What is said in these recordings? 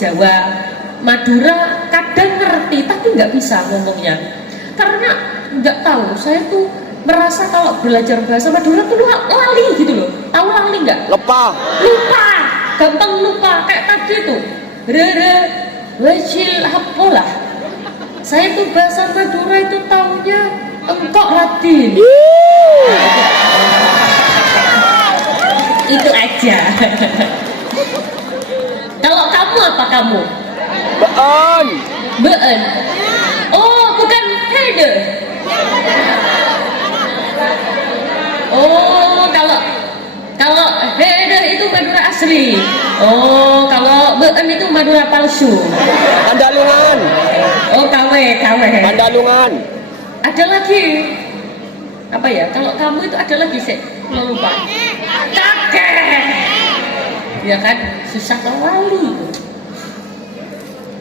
Jawa, Madura kadang ngerti tapi nggak bisa ngomongnya karena nggak tahu. Saya tuh merasa kalau belajar bahasa Madura tuh lali gitu loh. Tahu lali nggak? Lupa, gampang lupa. Kayak tadi tuh rere wajil apolah. Saya tuh bahasa Madura itu taunya engkok Latin. Itu aja. Kalau kamu apa kamu? Beun. Oh, bukan Hede. Oh, kalau Hede itu Madura asli. Oh, kalau Beun itu Madura palsu. Pandalungan. Oh, KW. Pandalungan. Ada lagi. Apa ya? Kalau kamu itu ada lagi sih. Lupa. Kakek. Ya kan, susah kali.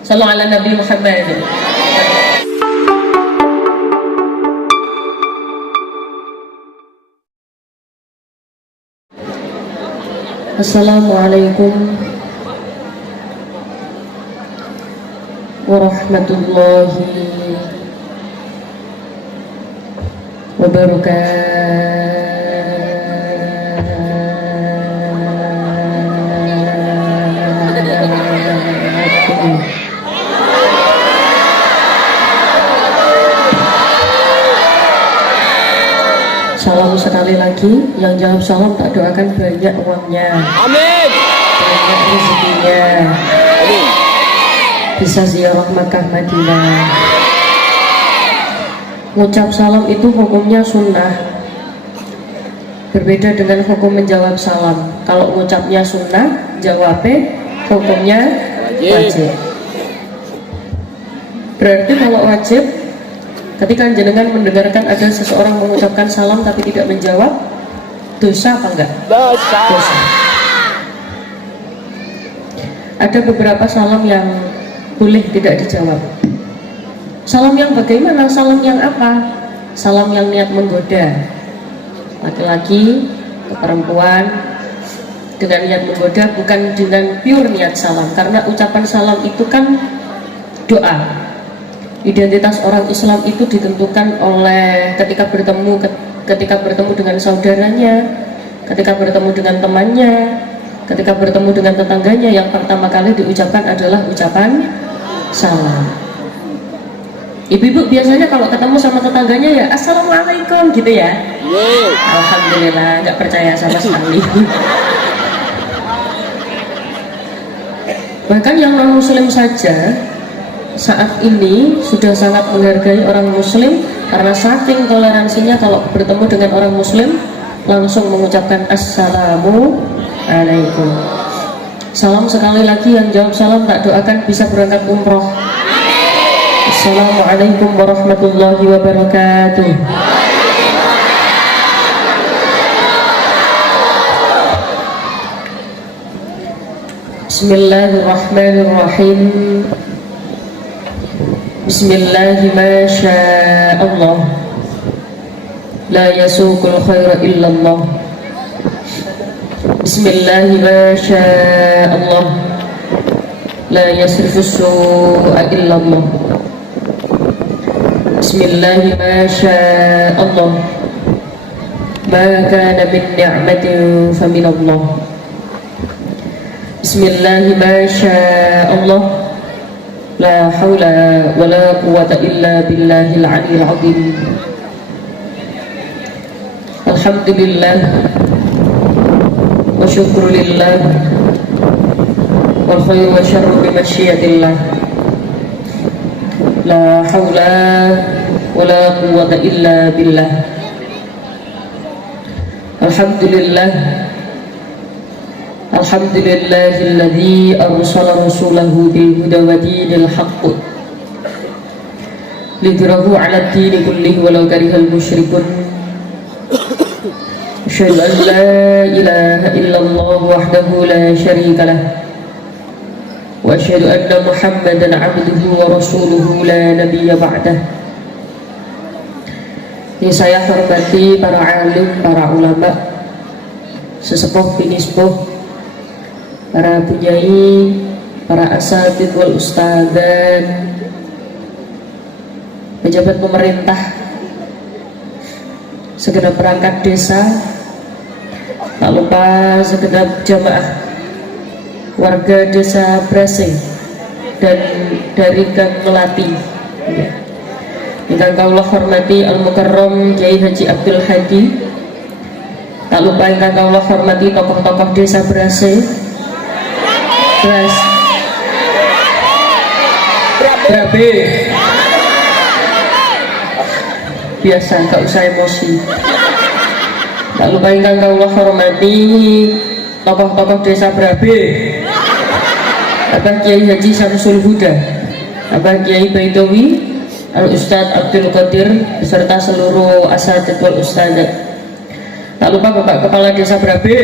Sallallahu ala Nabi Muhammad. Assalamualaikum warahmatullahi wabarakatuh. Salam sekali lagi, yang jawab salam tak doakan banyak uangnya. Amin. Banyak rezekinya. Amin. Bisa ziarah Makkah Madinah. Ngucap salam itu hukumnya sunnah. Berbeda dengan hukum menjawab salam. Kalau ngucapnya sunnah, jawabnya hukumnya wajib. Berarti kalau wajib, ketika jenengan mendengarkan ada seseorang mengucapkan salam tapi tidak menjawab, dosa apa enggak? Dosa. Ada beberapa salam yang boleh tidak dijawab. Salam yang bagaimana? Salam yang apa? Salam yang niat menggoda. Laki-laki ke perempuan dengan niat menggoda, bukan dengan pure niat salam. Karena ucapan salam itu kan doa. Identitas orang Islam itu ditentukan oleh ketika bertemu dengan saudaranya, ketika bertemu dengan temannya, ketika bertemu dengan tetangganya, yang pertama kali diucapkan adalah ucapan salam. Ibu-ibu biasanya kalau ketemu sama tetangganya ya assalamualaikum gitu ya. Alhamdulillah, nggak percaya sama sekali. Bahkan yang non muslim saja saat ini sudah sangat menghargai orang muslim karena saking toleransinya kalau bertemu dengan orang muslim langsung mengucapkan assalamualaikum. Salam sekali lagi, yang jawab salam tak doakan bisa berangkat umroh. Assalamualaikum warahmatullahi wabarakatuh. Bismillahirrahmanirrahim. Bismillahi ma sya'allah, la yasuqul khaira illallah. Bismillahi ma sya'allah, la yasrifus su'a illallah. Bismillahi ma sya'allah, ma kana min ni'matin faminallah. Bismillahi ma sya'allah, la hawla wa la quwwata illa billahil aliyyil azim. Alhamdulillah wa syukrulillah wal khairu wa syarru bi masyiatillah. La hawla wa la quwwata illa billah. Alhamdulillah. Alhamdulillahilladzi arsala rasulahu bil huda wa dinil haqq lidhirahu 'ala ad-dini kullihi walau karihal musyrikun. Asyhadu an la ilaha illallah wahdahu la syarika lah wa asyhadu anna Muhammadan 'abduhu wa rasuluhu la nabiyya ba'dah. Yang saya hormati para alim, para ulama, sesepuh, binispuh, para bunyai, para asatidz wal ustadzat, pejabat pemerintah, segenap perangkat desa, tak lupa segenap jamaah warga desa Brase dan dari Gang Melati. Ingkang kawula hormati Al Mukarram Kiai Haji Abdul Hadi. Tak lupa ingkang kawula hormati tokoh-tokoh desa Brase. Brabe. Biasa, gak usah emosi. Tak lupa ingkang kawula hormati tokoh-tokoh desa Brabe. Abah Kiai Haji Samsul Huda, Abah Kiai Baitowi, Al Ustadz Abdul Qadir beserta seluruh asatidz wal ustadzat. Tak lupa Bapak Kepala Desa Brabe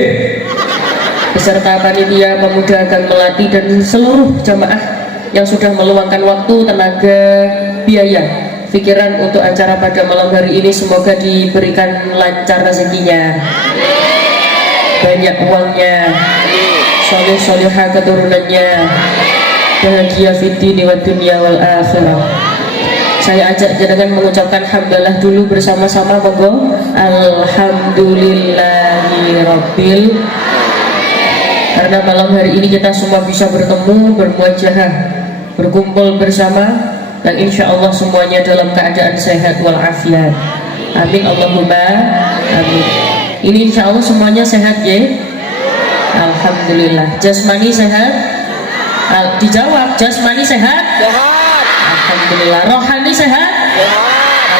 beserta panitia pemuda Gang Melati dan seluruh jamaah yang sudah meluangkan waktu, tenaga, biaya, pikiran untuk acara pada malam hari ini. Semoga diberikan lancar rezekinya, banyak uangnya, soleh-solehah keturunannya, bahagia fiddini wa dunya wal akhirah. Saya ajak jenengan mengucapkan hamdalah dulu bersama-sama, monggo. Alhamdulillahi rabbil. Karena malam hari ini kita semua bisa bertemu, bermuajahah, berkumpul bersama, dan insya Allah semuanya dalam keadaan sehat walafiat. Amin Allahumma amin. Ini insya Allah semuanya sehat ya. Alhamdulillah. Jasmani sehat? Dijawab, jasmani sehat? Sehat. Alhamdulillah. Rohani sehat? Sehat.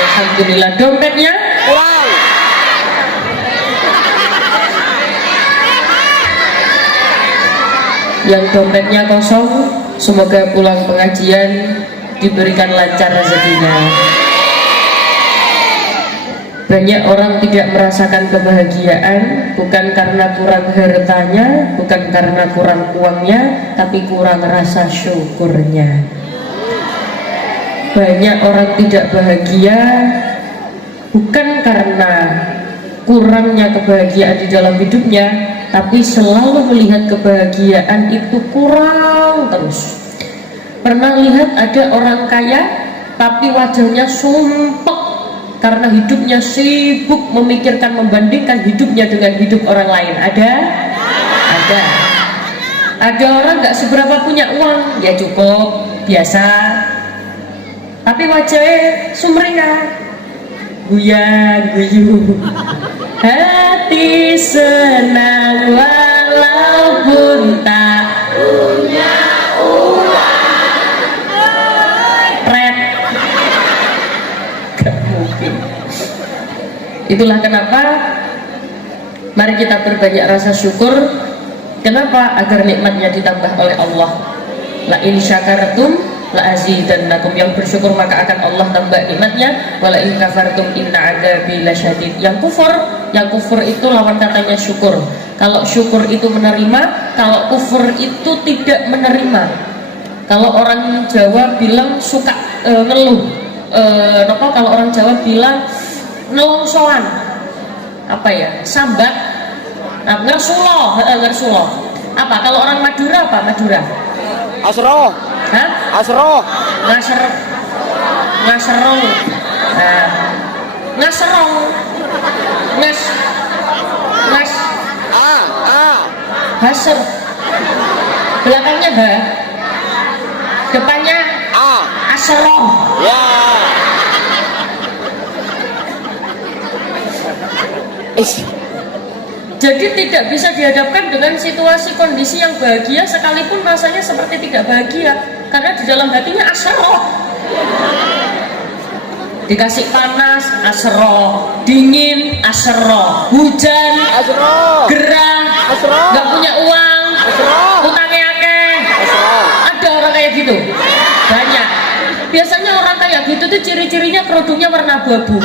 Alhamdulillah. Dompetnya? Kurang. Yang dompetnya kosong, semoga pulang pengajian diberikan lancar rezekinya. Banyak orang tidak merasakan kebahagiaan bukan karena kurang hartanya, bukan karena kurang uangnya, tapi kurang rasa syukurnya. Banyak orang tidak bahagia bukan karena kurangnya kebahagiaan di dalam hidupnya, tapi selalu melihat kebahagiaan itu kurang terus. Pernah lihat ada orang kaya tapi wajahnya sumpek karena hidupnya sibuk memikirkan, membandingkan hidupnya dengan hidup orang lain? Ada? Ada. Ada orang gak seberapa punya uang, ya cukup, biasa, tapi wajahnya sumringah, guya guyu, hati senang walaupun tak punya uang. Pret. Gak mungkin. Itulah kenapa mari kita berbanyak rasa syukur. Kenapa? Agar nikmatnya ditambah oleh Allah. La in syakartum la azidannakum. Yang bersyukur maka akan Allah tambah nikmatnya. Wala in kafartum inna adzabi lasyadid. Yang kufur itu lawan katanya syukur. Kalau syukur itu menerima, kalau kufur itu tidak menerima. Kalau orang Jawa bilang suka ngeluh, kalau orang Jawa bilang nelongsoan, apa ya, sambat, ngersuloh. Apa kalau orang Madura apa Madura? Asroh. Hah? Asroh. Ngaserong. Nah, ngaserong. Ngas. Haser. Belakangnya ha. Depannya aserong. Ya. Jadi tidak bisa dihadapkan dengan situasi kondisi yang bahagia sekalipun rasanya seperti tidak bahagia, karena di dalam hatinya asyarah. Dikasih panas asyarah, dingin asyarah, hujan Asroh. gerah, Asyarah. nggak punya uang, Asyarah. utangnya akeh. Asroh. Ada orang kayak gitu, banyak. Biasanya orang kayak gitu tuh ciri-cirinya kerudungnya warna abu-abu.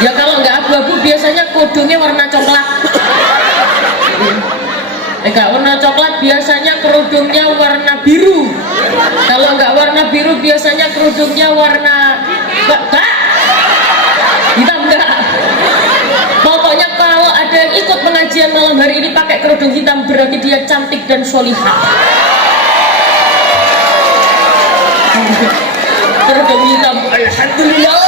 Ya kalau nggak abu-abu biasanya kerudungnya warna coklat. Kalau warna coklat biasanya kerudungnya warna biru. Kalau nggak warna biru biasanya kerudungnya warna hitam enggak. Pokoknya kalau pengajian malam hari ini pakai kerudung hitam berarti dia cantik dan solihah. Kerudung hitam, alhamdulillah.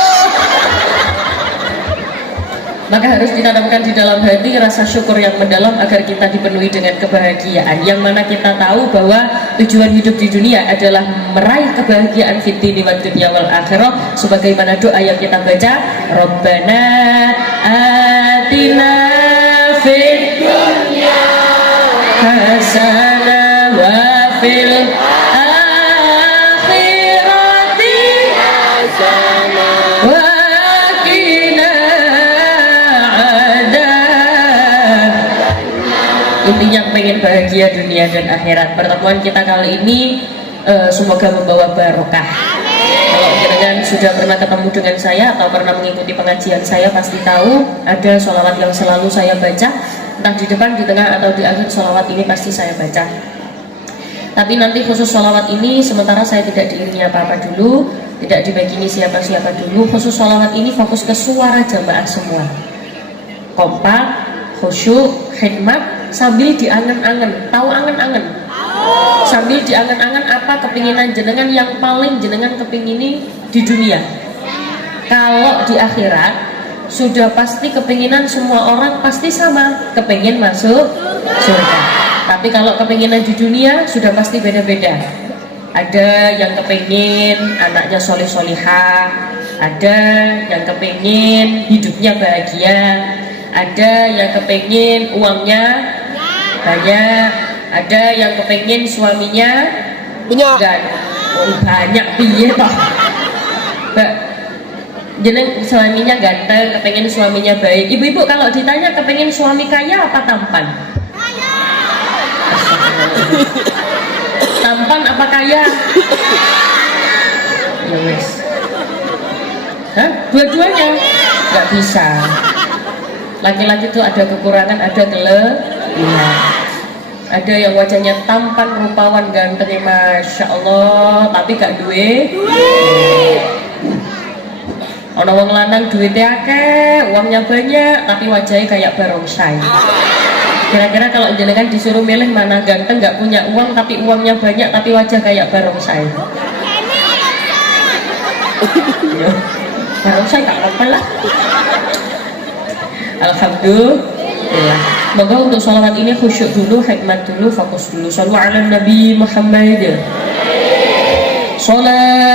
Maka harus ditanamkan di dalam hati rasa syukur yang mendalam agar kita dipenuhi dengan kebahagiaan, yang mana kita tahu bahwa tujuan hidup di dunia adalah meraih kebahagiaan fid dini wad dunya wal akhirah, sebagaimana doa yang kita baca, Rabbana atina fid dunya hasanah wa fil akhirati hasanah wa intinya pengen bahagia dunia dan akhirat. Pertemuan kita kali ini semoga membawa barokah. Kalau jenengan sudah pernah ketemu dengan saya atau pernah mengikuti pengajian saya pasti tahu ada sholawat yang selalu saya baca, entah di depan, di tengah atau di akhir sholawat ini pasti saya baca. Tapi nanti khusus sholawat ini sementara saya tidak diiringi apa-apa dulu, tidak dibikini siapa-siapa dulu. Khusus sholawat ini fokus ke suara jamaah semua, kompak, khusyuk, khidmat, sambil diangen-angen. Tahu angen-angen? Sambil diangen-angen apa kepinginan jenengan yang paling jenengan kepingini di dunia. Kalau di akhirat sudah pasti kepinginan semua orang pasti sama, kepingin masuk surga. Tapi kalau kepinginan di dunia sudah pasti beda-beda. Ada yang kepingin anaknya soleh-solihah, ada yang kepingin hidupnya bahagia, ada yang kepingin uangnya banyak, ada yang kepingin suaminya banyak piye toh. Jeneng suaminya ganteng, kepingin suaminya baik. Ibu-ibu kalau ditanya kepingin suami kaya apa tampan? Tampan apa kaya? Ya wes. Hah? Dua-duanya? Gak bisa. Laki-laki itu ada kekurangan, ada kelebihan. Ada yang wajahnya tampan, rupawan, ganteng, masya Allah, tapi gak duwe. Ono wong lanang duitnya akeh, uangnya banyak, tapi wajahnya kayak barongsai. Kira-kira kalau jenengan disuruh milih mana, ganteng gak punya uang tapi uangnya banyak tapi wajah kayak barongsai? Barongsai gak apa-apa lah. Alhamdulillah. Moga untuk sholawat ini khusyuk dulu, hikmat dulu, fokus dulu. Shallu ala Nabi Muhammad. Salatullah,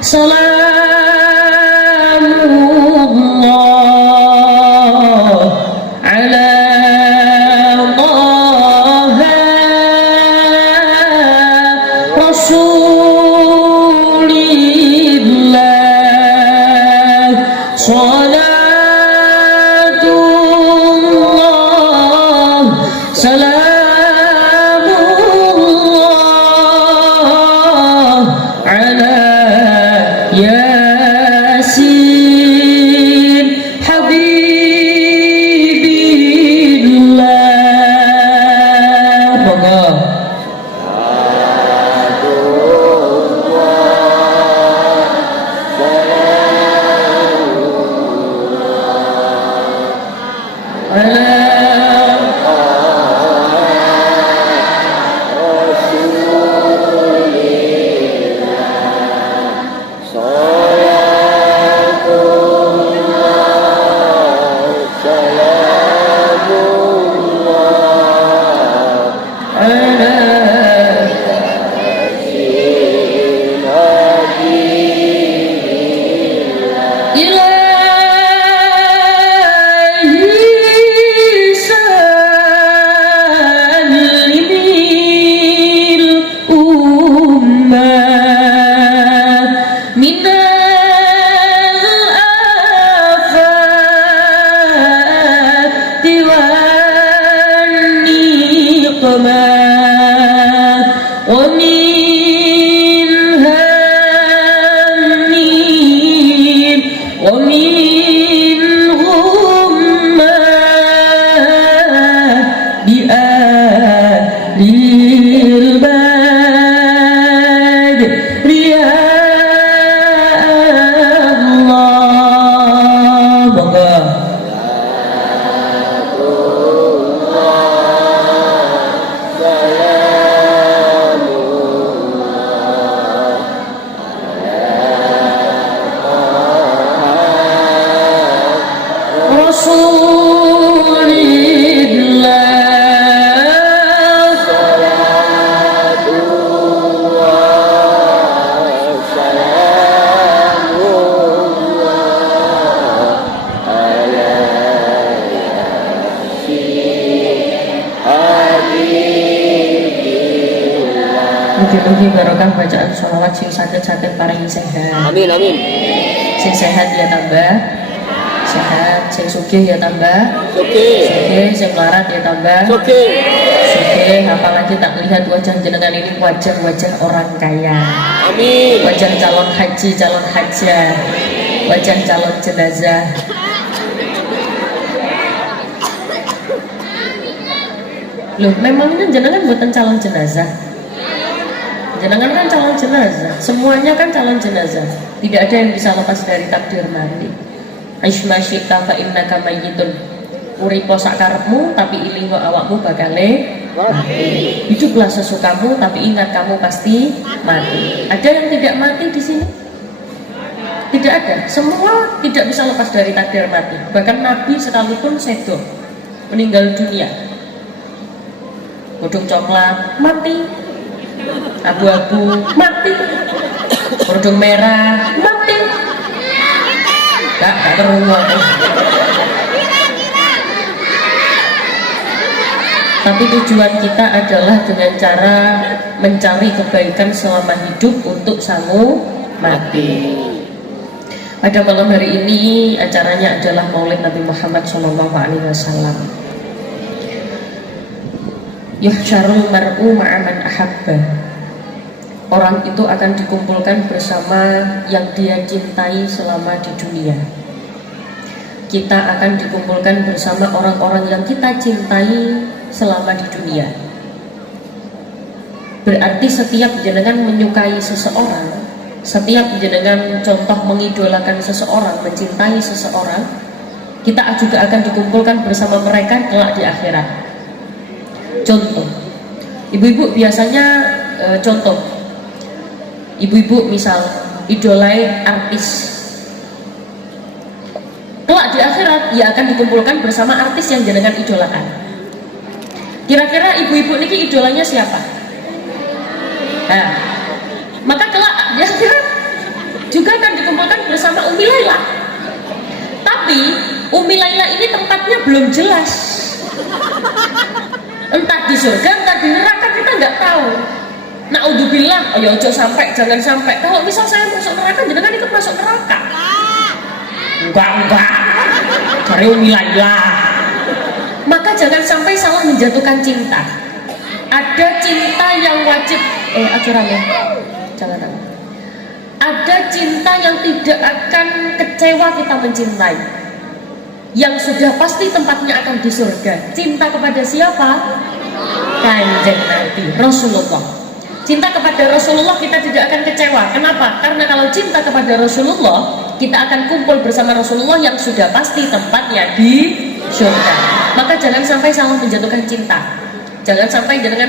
salamullah ala Taha Rasulillah. Salatullah, salamullah ala Yasin Habibillah. Moga Ugi barokah bacaan sholawat sing sakit-sakit paring sehat. Amin, amin. Sing sehat ya tambah sehat, sing sugih ya tambah Oke. sugih, sing melarat ya tambah Oke. sugih. Apalagi tak lihat wajah jenengan ini wajah-wajah orang kaya, Amin. wajah calon haji, calon hajah, wajah calon jenazah. Loh, memangnya jenengan buatan calon jenazah? Jenengan kan calon jenazah, semuanya kan calon jenazah. Tidak ada yang bisa lepas dari takdir mati. Aishma syi'ta fa innaka mayyitun. Uripo sakarepmu tapi ilingo awakmu bakale mati. Hiduplah sesukamu tapi ingat kamu pasti mati. Ada yang tidak mati di sini? Tidak ada. Semua tidak bisa lepas dari takdir mati. Bahkan Nabi sekalipun sedo meninggal dunia. Godong coklat mati, abu-abu mati, kerudung merah mati. Gak terungok. Tapi tujuan kita adalah dengan cara mencari kebaikan selama hidup untuk sanggup mati. Pada malam hari ini acaranya adalah Maulid Nabi Muhammad SAW. Yuhsyarul mar'u ma'aman ahabba. Orang itu akan dikumpulkan bersama yang dia cintai selama di dunia. Kita akan dikumpulkan bersama orang-orang yang kita cintai selama di dunia. Berarti setiap jenengan menyukai seseorang, setiap jenengan contoh mengidolakan seseorang, mencintai seseorang, kita juga akan dikumpulkan bersama mereka kelak di akhirat. Contoh, ibu-ibu biasanya contoh, ibu-ibu misal idolai artis, kelak di akhirat ia akan dikumpulkan bersama artis yang jenengan idolakan. Kira-kira ibu-ibu niki idolanya siapa? Nah, maka kelak di akhirat juga akan dikumpulkan bersama Umi Laila. Tapi Umi Laila ini tempatnya belum jelas. Entah di surga, entah di neraka, kita nggak tahu. Naudzubillah, ya ojo sampai, jangan sampai. Kalau misal saya masuk neraka, jangan ikut masuk neraka. Enggak. Cari Umi Laila. Maka jangan sampai salah menjatuhkan cinta. Ada cinta yang wajib, aturannya, jangan. Ada cinta yang tidak akan kecewa kita mencintai, yang sudah pasti tempatnya akan di surga. Cinta kepada siapa? Kanjeng Nabi Rasulullah. Cinta kepada Rasulullah kita tidak akan kecewa. Kenapa? Karena kalau cinta kepada Rasulullah, kita akan kumpul bersama Rasulullah yang sudah pasti tempatnya di surga. Maka jangan sampai salah menjatuhkan cinta. Jangan sampai jangan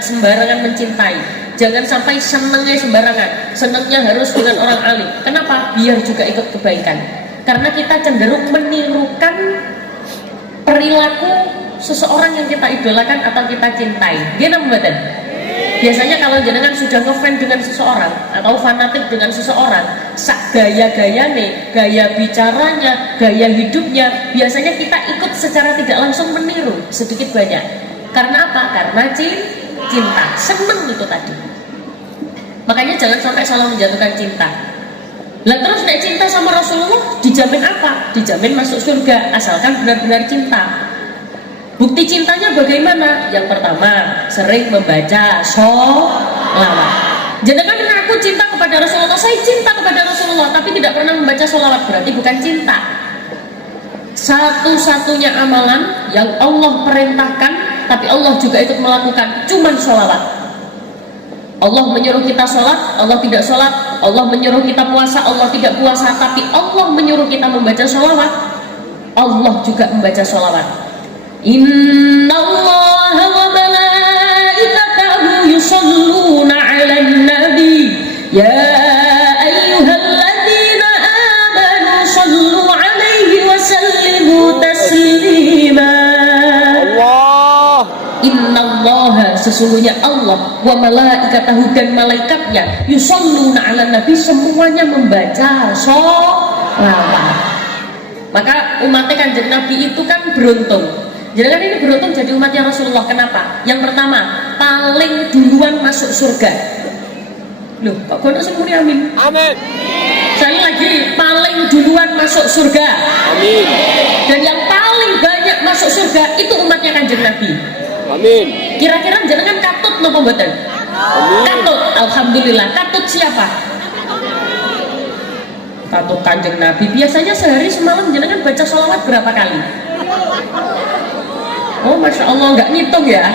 sembarangan mencintai. Jangan sampai senangnya sembarangan. Senangnya harus dengan orang alim. Kenapa? Biar juga ikut kebaikan. Karena kita cenderung menirukan perilaku seseorang yang kita idolakan atau kita cintai. Gimana mboten? Biasanya kalau jenengan sudah ngefans dengan seseorang atau fanatik dengan seseorang, gaya-gayanya, gaya bicaranya, gaya hidupnya, biasanya kita ikut secara tidak langsung meniru sedikit banyak. Karena apa? Karena cinta, seneng itu tadi. Makanya jangan sampai salah menjatuhkan cinta. Lah terus nek cinta sama Rasulullah dijamin apa? Dijamin masuk surga asalkan benar-benar cinta. Bukti cintanya bagaimana? Yang pertama, sering membaca sholawat. Jangan mengaku cinta kepada Rasulullah, saya cinta kepada Rasulullah, tapi tidak pernah membaca sholawat, berarti bukan cinta. Satu-satunya amalan yang Allah perintahkan, tapi Allah juga ikut melakukan, cuman sholawat. Allah menyuruh kita sholat, Allah tidak sholat. Allah menyuruh kita puasa, Allah tidak puasa. Tapi Allah menyuruh kita membaca sholawat, Allah juga membaca sholawat. Innallaha wa malaikatahu yusholluna 'alan nabi ya ayyuhalladzina amanu shallu 'alaihi wa sallimu taslima. Innallaha, sesungguhnya Allah, wa malaikatahu, dan malaikatnya, yusholluna 'alan nabi, semuanya membaca sholawat. Maka umatnya Kanjeng Nabi itu kan beruntung. Jangan ini beruntung jadi umatnya Rasulullah. Kenapa? Yang pertama, paling duluan masuk surga. Loh, kok kono sing muni amin? Amin. Sekali lagi, paling duluan masuk surga. Amin. Dan yang paling banyak masuk surga itu umatnya Kanjeng Nabi. Amin. Kira-kira jenengan katut napa mboten? Katut, alhamdulillah. Katut siapa? Katut Kanjeng Nabi. Biasanya sehari semalam jenengan baca sholawat berapa kali? Oh, masya Allah, nggak ngitung ya?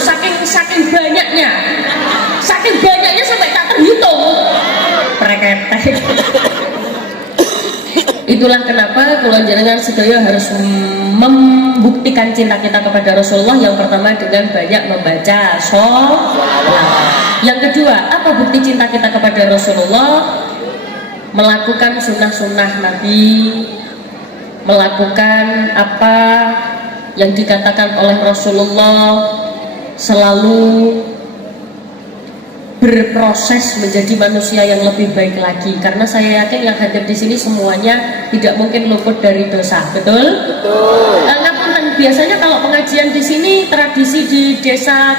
Saking banyaknya, sampai tak terhitung. Preketek. Itulah kenapa kalau jenengan sedaya harus membuktikan cinta kita kepada Rasulullah. Yang pertama dengan banyak membaca sholawat. Yang kedua, apa bukti cinta kita kepada Rasulullah? Melakukan sunnah-sunnah Nabi, melakukan apa yang dikatakan oleh Rasulullah, selalu berproses menjadi manusia yang lebih baik lagi. Karena saya yakin yang hadir di sini semuanya tidak mungkin luput dari dosa, betul? Betul. Ngapunten, biasanya kalau pengajian di sini tradisi di desa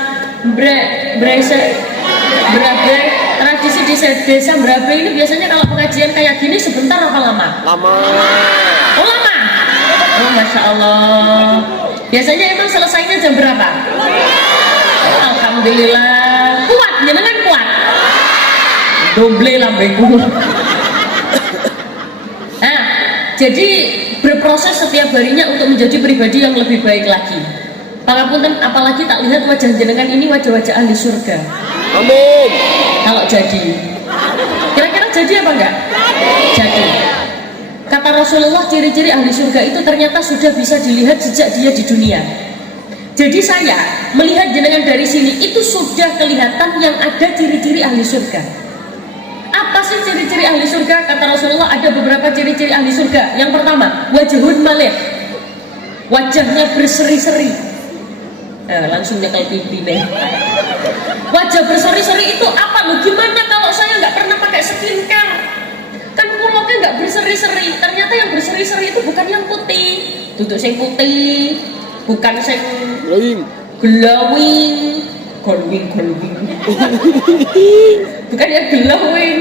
tradisi di desa Brabe ini biasanya kalau pengajian kayak gini sebentar apa lama? Lama. Oh, lama. Oh, masya Allah. Biasanya emang selesainya jam berapa? Alhamdulillah. Kuat, jenengan kuat. Doble lambeku. Nah, jadi berproses setiap harinya untuk menjadi pribadi yang lebih baik lagi. Pangapunten, apalagi tak lihat wajah jenengan ini wajah-wajah ahli surga. Amin. Kalau jadi, kira-kira jadi apa enggak? Jadi. Kata Rasulullah, ciri-ciri ahli surga itu ternyata sudah bisa dilihat sejak dia di dunia. Jadi saya melihat jenengan dari sini itu sudah kelihatan yang ada ciri-ciri ahli surga. Apa sih ciri-ciri ahli surga? Kata Rasulullah ada beberapa ciri-ciri ahli surga. Yang pertama, wajhun malih. Wajahnya berseri-seri. Nah, langsung nyekel pipi nih. Wajah berseri-seri itu apa loh? Gimana kalau saya nggak pernah pakai skincare? Kan kuloknya nggak berseri-seri. Ternyata yang berseri-seri itu bukan yang putih. Duduk yang putih, bukan yang glowing. Bukan yang glowing.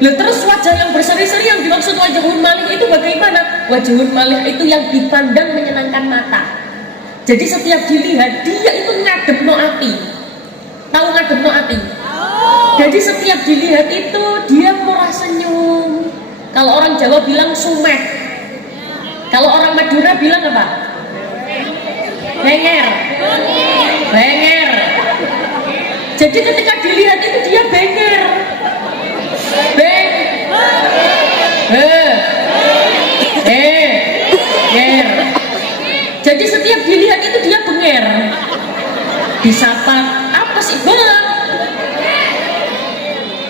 Loh, terus wajah yang berseri-seri yang dimaksud wajahun malih itu bagaimana? Wajahun malih itu yang dipandang menyenangkan mata. Jadi setiap dilihat dia itu ngadepno ati. Tahu ngadepno ati? Jadi setiap dilihat itu dia murah senyum. Kalau orang Jawa bilang sumeh. Kalau orang Madura bilang apa? Benger. Benger. Jadi ketika dilihat itu dia benger. Benger. Jadi setiap dilihat itu dia benger. Disapa apa sih bang?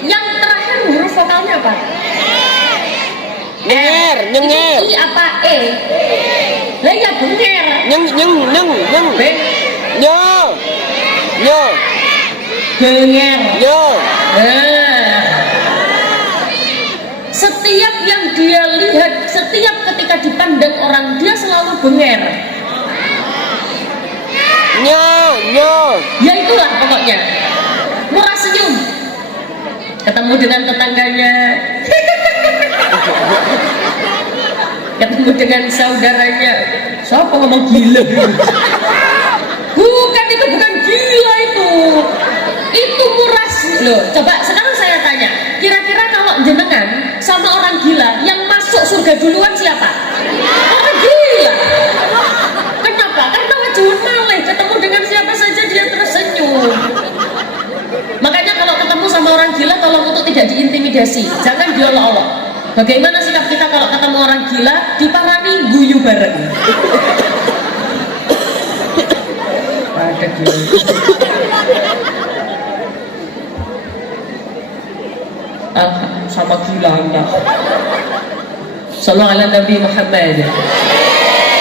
Yang terakhir huruf vokalnya apa? Nyenger, nyenger. I apa E? Lah ya benger. Nyeng. Be. Nyo. Benger. Nyo. Setiap yang dia lihat, setiap ketika dipandang orang, dia selalu benger. Nyo. Ya itulah pokoknya. Murah senyum. Ketemu dengan tetangganya. Ketemu dengan saudaranya. Siapa ngomong gila? Bukan, itu bukan gila itu. Itu murah loh. Coba sekarang saya tanya, kira-kira kalau jenengan sama orang gila yang masuk surga duluan siapa? Orang gila. Kenapa? Karena wajahun malih, ketemu dengan siapa saja dia tersenyum. Makanya kalau ketemu sama orang gila tolong untuk tidak diintimidasi, jangan diolok-olok. Bagaimana sikap kita kalau ketemu orang gila? Diparani guyu bareng. Ada gila. Sama gila anda. Sallallahu ala Nabi Muhammad.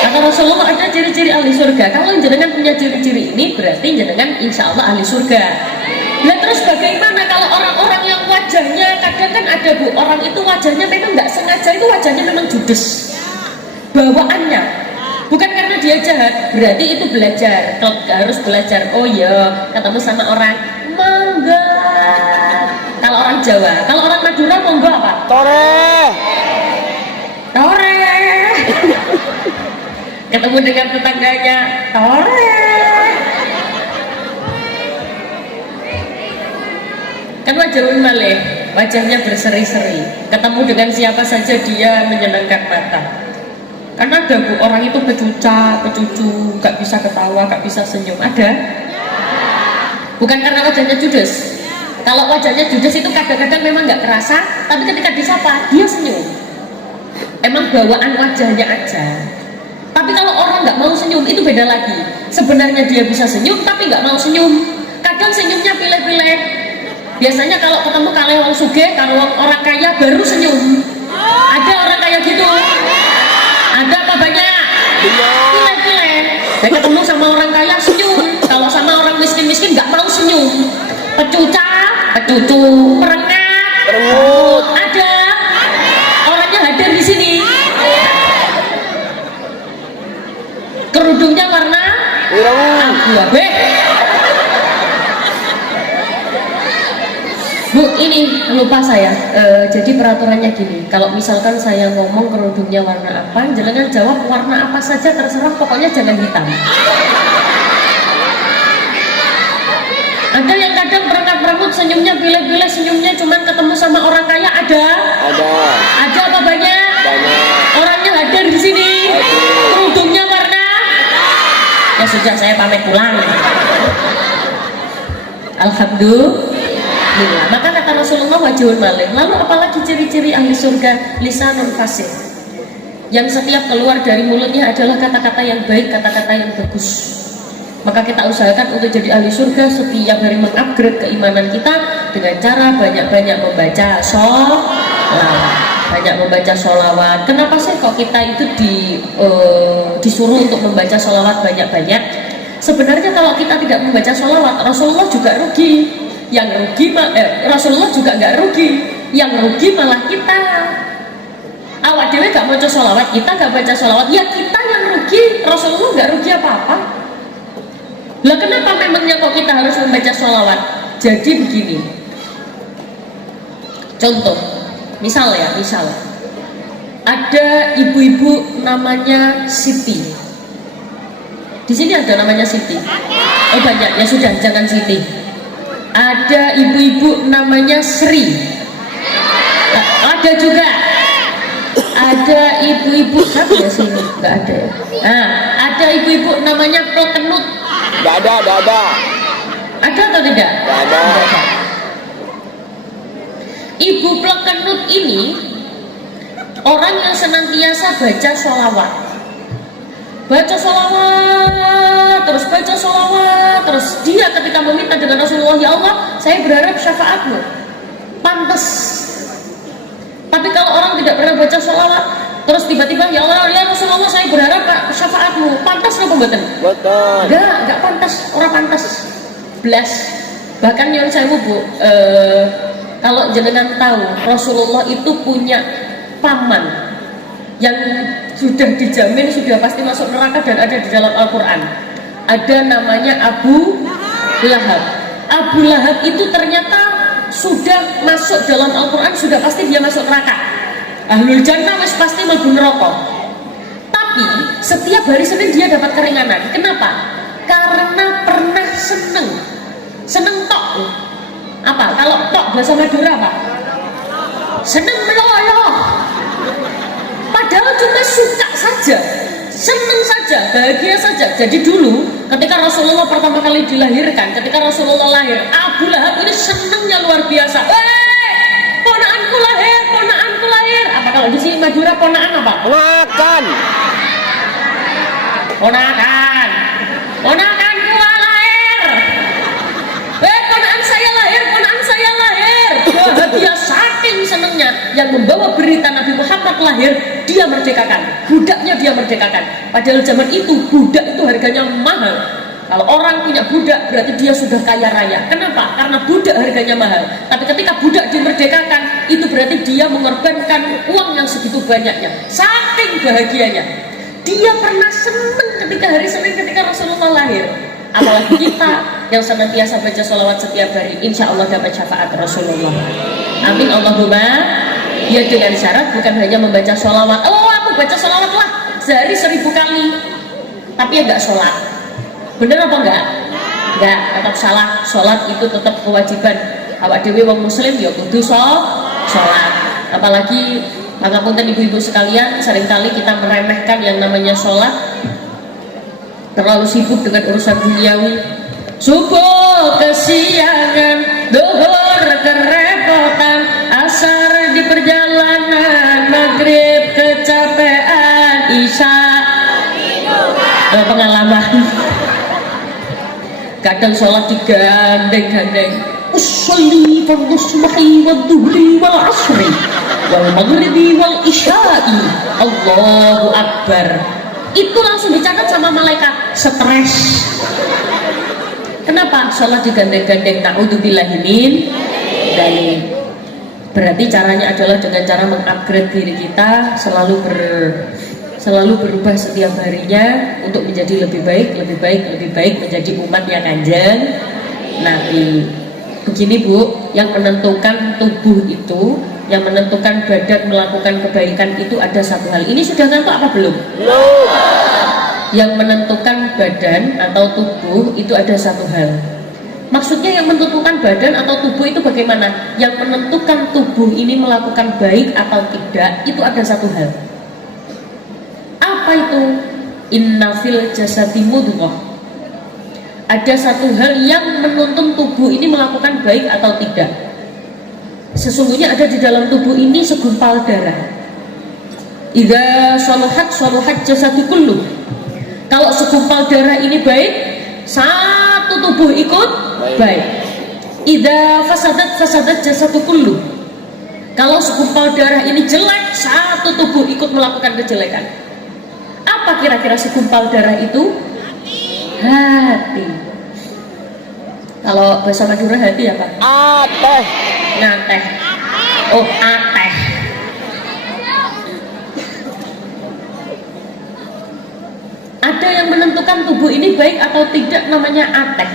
Kata Rasulullah ada ciri-ciri ahli surga. Kalau jenengan punya ciri-ciri ini berarti jenengan insya Allah ahli surga. Nah terus bagaimana kalau orang-orang yang wajahnya kadang kan ada bu, orang itu wajahnya memang nggak sengaja, itu wajahnya memang judes bawaannya, bukan karena dia jahat, berarti itu belajar. Kalau harus belajar, oh iya ketemu sama orang mangga, kalau kalau orang Jawa. Kalau orang Madura monggo apa? Tore. Tore. Ketemu dengan tetangganya, tore. Kan wajarun malih, wajahnya berseri-seri. Ketemu dengan siapa saja dia menyenangkan mata. Karena ada bu, orang itu pecucu, gak bisa ketawa, gak bisa senyum. Ada? Bukan karena wajahnya judes. Kalau wajahnya judes itu kadang-kadang memang gak kerasa, tapi ketika disapa dia senyum. Emang bawaan wajahnya aja. Tapi kalau orang gak mau senyum itu beda lagi. Sebenarnya dia bisa senyum tapi gak mau senyum. Kadang senyumnya pilih-pilih. Biasanya kalau ketemu kali orang sugih, kalau orang kaya baru senyum. Ada orang kaya gitu. Ada apa banyak? Pilih-pilih. Dan ketemu sama orang kaya senyum. Kalau sama orang miskin-miskin nggak mau senyum. Pecucu, Perengut. ada. Orangnya hadir di sini. Kerudungnya warna abu-abu. Bu, ini lupa saya. Jadi peraturannya gini, kalau misalkan saya ngomong kerudungnya warna apa, jangan jawab warna apa saja terserah, pokoknya jangan hitam. Ada yang kadang berangkat senyumnya pilih-pilih, senyumnya cuman ketemu sama orang kaya, ada. Ada apa banyak? Orangnya hadir di sini. Kerudungnya warna. Ya sudah, saya pamit pulang. Alhamdulillah. Maka kata Rasulullah wajhun malih. Lalu apalagi ciri-ciri ahli surga? Lisanun fasih, yang setiap keluar dari mulutnya adalah kata-kata yang baik, kata-kata yang bagus. Maka kita usahakan untuk jadi ahli surga setiap hari mengupgrade keimanan kita dengan cara banyak-banyak membaca sholawat. Kenapa sih kok kita itu disuruh untuk membaca sholawat banyak-banyak? Sebenarnya kalau kita tidak membaca sholawat, Rasulullah juga rugi. Yang rugi Rasulullah juga nggak rugi, yang rugi malah kita. Awak dewe gak baca sholawat, kita gak baca sholawat, ya kita yang rugi. Rasulullah nggak rugi apa-apa. Lah kenapa memangnya kok kita harus membaca sholawat? Jadi begini, contoh, misal ada ibu-ibu namanya Siti. Di sini ada namanya Siti. Oh banyak, ya sudah, jangan Siti. Ada ibu-ibu namanya Sri. Ada juga. Ada ibu-ibu apa ya sini? Nggak ada ya. Nah, ada ibu-ibu namanya Plekenut. Nggak ada. Ada atau tidak? Nggak ada. Ibu Plekenut ini orang yang senantiasa baca sholawat. Baca sholawat, terus dia ketika meminta dengan Rasulullah, ya Allah, saya berharap syafaatmu. Pantas. Tapi kalau orang tidak pernah baca sholawat, terus tiba-tiba, ya Allah, ya Rasulullah, saya berharap syafaatmu. Pantas apa mboten? Betul. Enggak pantas, orang pantas. Belas. Bahkan yang saya Bu, kalau jenengan tahu, Rasulullah itu punya paman yang sudah dijamin sudah pasti masuk neraka dan ada di dalam Al-Quran. Ada namanya Abu Lahab. Abu Lahab itu ternyata sudah masuk dalam Al-Quran, sudah pasti dia masuk neraka. Ahlul Jannah pasti mlebu neraka. Tapi setiap hari Senin dia dapat keringanan. Kenapa? Karena pernah seneng tok. Apa? Kalau tok bahasa Madura apa? Seneng meloyo. Padahal cuma suka saja, senang saja, bahagia saja. Jadi dulu ketika Rasulullah pertama kali dilahirkan, ketika Rasulullah lahir, Abu Lahab ini senangnya luar biasa. Ponaanku lahir. Apa kalau di sini Madura ponaan apa? Ponakanku lahir. Ponaan saya lahir. Bahagia saking senangnya, yang membawa berita Nabi Muhammad lahir, dia merdekakan, budaknya dia merdekakan. Padahal zaman itu budak itu harganya mahal. Kalau orang punya budak berarti dia sudah kaya raya. Kenapa? Karena budak harganya mahal. Tapi ketika budak dimerdekakan, itu berarti dia mengorbankan uang yang segitu banyaknya. Saking bahagianya. Dia pernah senang ketika hari Senin ketika Rasulullah lahir. Apalagi kita yang senantiasa baca sholawat setiap hari, insya Allah dapat syafaat Rasulullah. Amin Allahumma. Ya dengan syarat bukan hanya membaca sholawat. Oh aku baca sholawat lah sehari 1000 kali, tapi ya nggak sholat. Bener apa enggak? Enggak, tetap salah. Sholat itu tetap kewajiban. Awak dewe wong muslim ya kudu sholat. Apalagi pangapunten ibu-ibu sekalian, seringkali kita meremehkan yang namanya sholat, terlalu sibuk dengan urusan duniawi. Subuh kesiangan, duhur kerepotan, asar di perjalanan, maghrib kecapean, isya pengalaman. Kadang sholat digandeng-gandeng. Usolli fardhu subhi wad dhuhri wal asri wal maghribi wal isya'i. Allahu akbar. Itu langsung dicatat sama malaikat. Stres. Kenapa? Sholat digandeng-gandeng. Na'udzubillahi min dzalik. Berarti caranya adalah dengan cara mengupgrade diri kita, selalu berubah setiap harinya untuk menjadi lebih baik menjadi umat yang Kanjeng Nabi. Begini Bu, yang menentukan tubuh itu, yang menentukan badan melakukan kebaikan itu ada satu hal. Ini sudah ngantuk apa belum? Belum. Yang menentukan badan atau tubuh itu ada satu hal. Maksudnya yang menentukan badan atau tubuh itu bagaimana? Yang menentukan tubuh ini melakukan baik atau tidak itu ada satu hal. Apa itu? Inna fil jasadi mudghah. Ada satu hal yang menuntun tubuh ini melakukan baik atau tidak. Sesungguhnya ada di dalam tubuh ini segumpal darah. Idza shaluhat jasadu kullu. Kalau segumpal darah ini baik, satu tubuh ikut baik. Idza fasadat jasadu kullu. Kalau segumpal darah ini jelek, satu tubuh ikut melakukan kejelekan. Apa kira-kira segumpal darah itu? Hati. Kalau bahasa Madura hati apa? Ateh. Ngateh. Oh, ateh. Ada yang menentukan tubuh ini baik atau tidak, namanya ateh.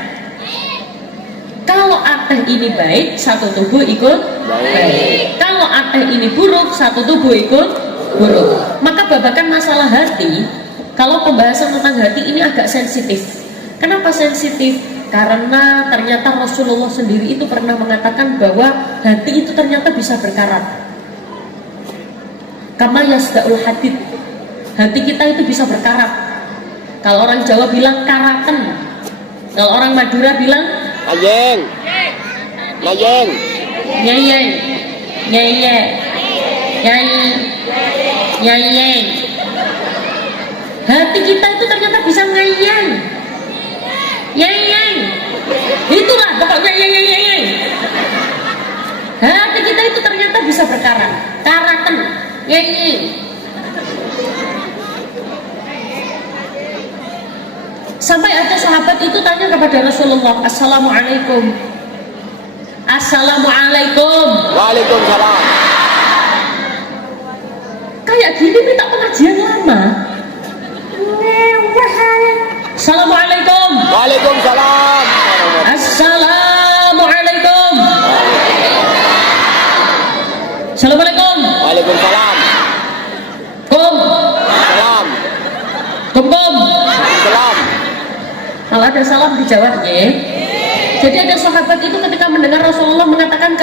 Kalau ateh ini baik, satu tubuh ikut baik. Kalau ateh ini buruk, satu tubuh ikut buruk. Maka babakan masalah hati, kalau pembahasan tentang hati ini agak sensitif. Kenapa sensitif? Karena ternyata Rasulullah sendiri itu pernah mengatakan bahwa hati itu ternyata bisa berkarat. Kama yasda'ul hadid. Hati kita itu bisa berkarat. Kalau orang Jawa bilang karaten. Kalau orang Madura bilang Najeng. Najeng. nyeyeng. Nyeye. Nyai. Nyeyeng. Hati kita itu ternyata bisa ngeyeng. Nyeyeng. Itulah pokoknya nyeyeng. Hati kita itu ternyata bisa berkarat. Karaten. Nyeyeng. Sampai ada sahabat itu tanya kepada Rasulullah, Assalamualaikum. Assalamualaikum. Waalaikumsalam. Kayak gini minta pengajian lama. Assalamualaikum. Waalaikumsalam. Assalamualaikum. Assalamualaikum. Waalaikumsalam. Kum. Salam. Kum. Salam. Kalau ada salam dijawab ya. Jadi ada sahabat itu ketika mendengar Rasulullah mengatakan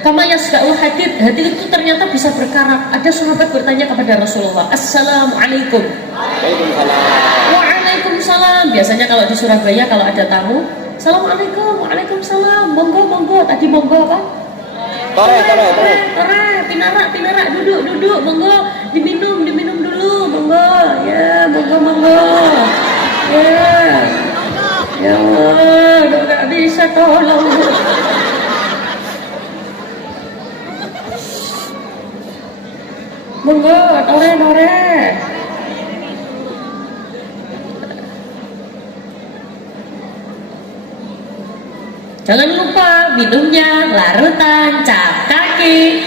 kama yasda'ul hadid, hati itu ternyata bisa berkarat. Ada sahabat bertanya kepada Rasulullah, Assalamualaikum. Waalaikumsalam. Waalaikumsalam. Biasanya kalau di Surabaya kalau ada tamu, Assalamualaikum. Waalaikumsalam. Monggo, monggo. Tadi monggo apa? Tore. Pinarak, duduk, monggo, diminum dulu, monggo, ya, monggo, ya Allah, nggak bisa tolong. Monggo, tore. Jangan lupa minumnya larutan cap kaki.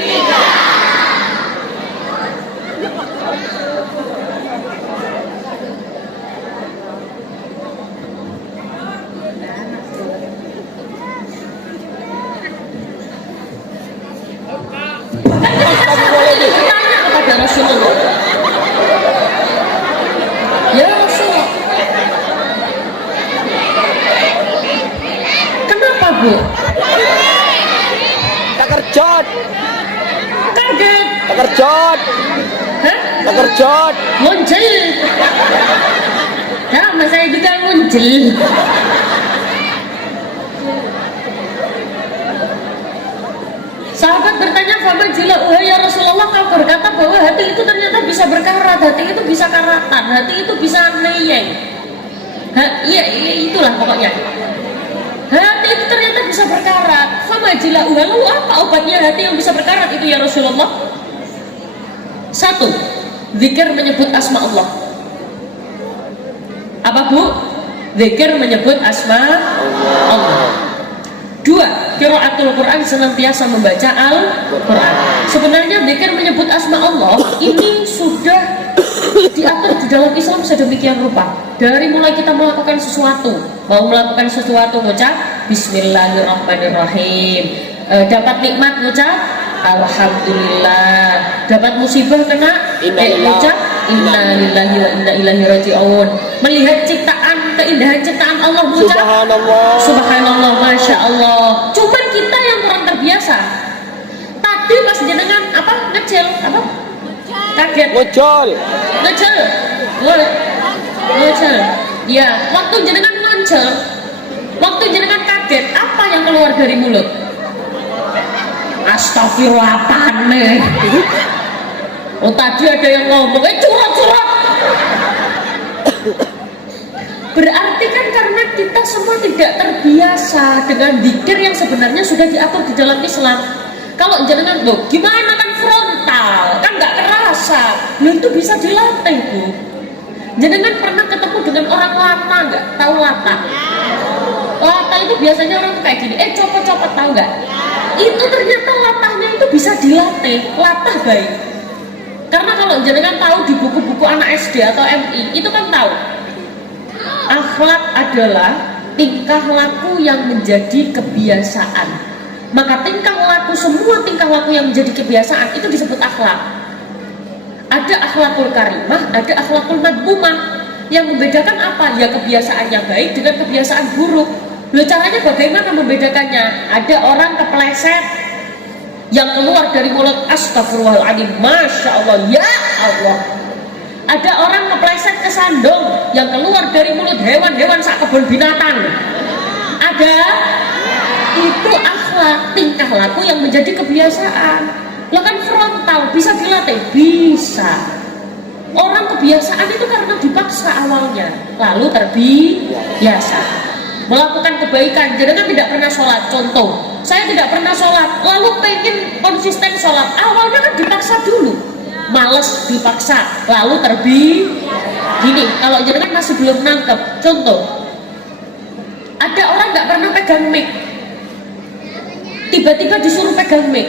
Terkejut. Hah? Terkejut. Muncul. Sama saya juga muncul. Sahabat bertanya, "Fama jila ya Rasulullah, kau berkata bahwa hati itu ternyata bisa berkarat, hati itu bisa karatan, hati itu bisa meyeng." Iya, itulah pokoknya. Hati itu ternyata bisa berkarat. Fama jila lalu apa obatnya hati yang bisa berkarat itu ya Rasulullah? Satu, zikir menyebut asma Allah. Apa Bu? Zikir menyebut asma Allah. Dua, qiraatul Quran, senantiasa membaca Al-Quran. Sebenarnya zikir menyebut asma Allah ini sudah diatur di dalam Islam sedemikian rupa. Dari mulai kita melakukan sesuatu, mau melakukan sesuatu ngucap Bismillahirrahmanirrahim, dapat nikmat ngucap Alhamdulillah, dapat musibah kena ngucap Innalillahi wa inna ilaihi raji'un, melihat ciptaan, keindahan ciptaan Allah ngucap Subhanallah. Subhanallah, Masya Allah. Cuman kita yang kurang terbiasa. Tadi pas jenengan apa ngecil apa kaget Muncul. ngecil ngecil ya, waktu jenengan ngecil, waktu jenengan kaget, apa yang keluar dari mulut? Astagfirullah, panik. Oh tadi ada yang ngomong curhat. Berarti kan karena kita semua tidak terbiasa dengan zikir yang sebenarnya sudah diatur di dalam Islam. Kalau jenengan loh, gimana kan frontal, kan nggak kerasa, loh itu bisa dilatih Bu. Jenengan pernah ketemu dengan orang lata nggak? Tahu lata? Lata itu biasanya orang kayak gini, copot-copot, tahu nggak? Itu ternyata latahnya itu bisa dilatih, latah baik. Karena kalau jenengan tahu di buku-buku anak SD atau MI, itu kan tahu. Akhlak adalah tingkah laku yang menjadi kebiasaan. Maka tingkah laku, semua tingkah laku yang menjadi kebiasaan itu disebut akhlak. Ada akhlakul karimah, ada akhlakul madmumah. Yang membedakan apa? Ya kebiasaan yang baik dengan kebiasaan buruk. Loh caranya bagaimana membedakannya? Ada orang kepleset yang keluar dari mulut astagfirullahaladzim, Masya Allah, ya Allah. Ada orang kepleset kesandung yang keluar dari mulut hewan-hewan sak kebun binatang. Ada. Itu akhlak, tingkah laku yang menjadi kebiasaan. Lah kan frontal bisa dilatih? Bisa. Orang kebiasaan itu karena dipaksa awalnya, lalu terbiasa melakukan kebaikan. Jadi kan tidak pernah sholat, contoh saya tidak pernah sholat, lalu pengen konsisten sholat, awalnya kan dipaksa dulu, males dipaksa, lalu gini. Kalau jadi kan masih belum nangkep, contoh ada orang nggak pernah pegang mic, tiba-tiba disuruh pegang mic,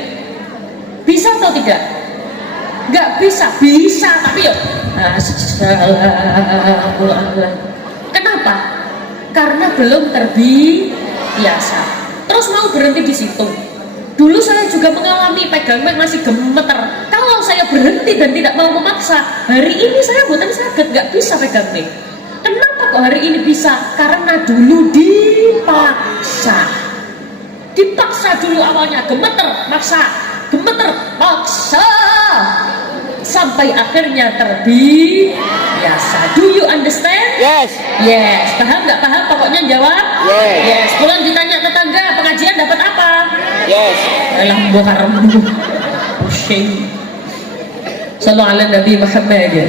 bisa atau tidak? Nggak bisa, tapi yuk kenapa? Karena belum terbiasa. Terus mau berhenti di situ. Dulu saya juga mengalami pegang mic masih gemeter. Kalau saya berhenti dan tidak mau memaksa, hari ini saya bukan sakit, nggak bisa pegang mic. Kenapa kok hari ini bisa? Karena dulu dipaksa dulu awalnya, gemeter, paksa, sampai akhirnya terbiasa. Do you understand? Yes. Yes. Paham nggak paham? Pokoknya jawab. Yes. Yes. Pulang ditanya tetangga, pengajian dapat apa? Yes. Alah bongkar pusing. Sallallahu ala Nabi Muhammad ya.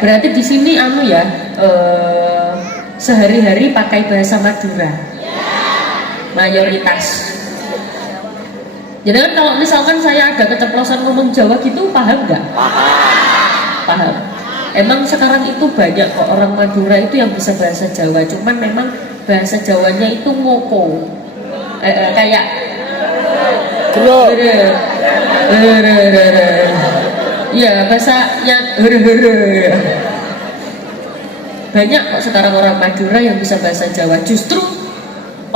Berarti di sini sehari-hari pakai bahasa Madura. Mayoritas. Jadi kan kalau misalkan saya ada keceplosan ngomong Jawa gitu, paham nggak? Paham. Emang sekarang itu banyak kok orang Madura itu yang bisa bahasa Jawa, cuman memang bahasa Jawanya itu ngoko, kayak iya bahasanya banyak kok sekarang orang Madura yang bisa bahasa Jawa. Justru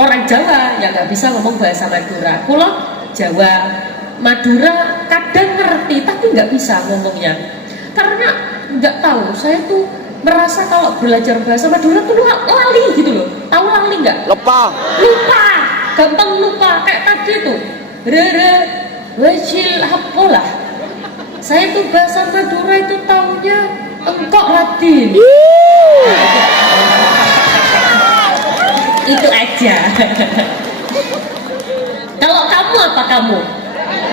orang Jawa yang nggak bisa ngomong bahasa Madura. Pulau Jawa, Madura kadang ngerti tapi nggak bisa ngomongnya karena nggak tahu. Saya tuh merasa kalau belajar bahasa Madura tuh lali gitu loh. Tahu lali nggak? Lupa, gampang lupa. Kayak tadi tuh wajil hapolah Saya tuh bahasa Madura itu taunya engkok Latin. Itu aja. Kalau kamu apa kamu?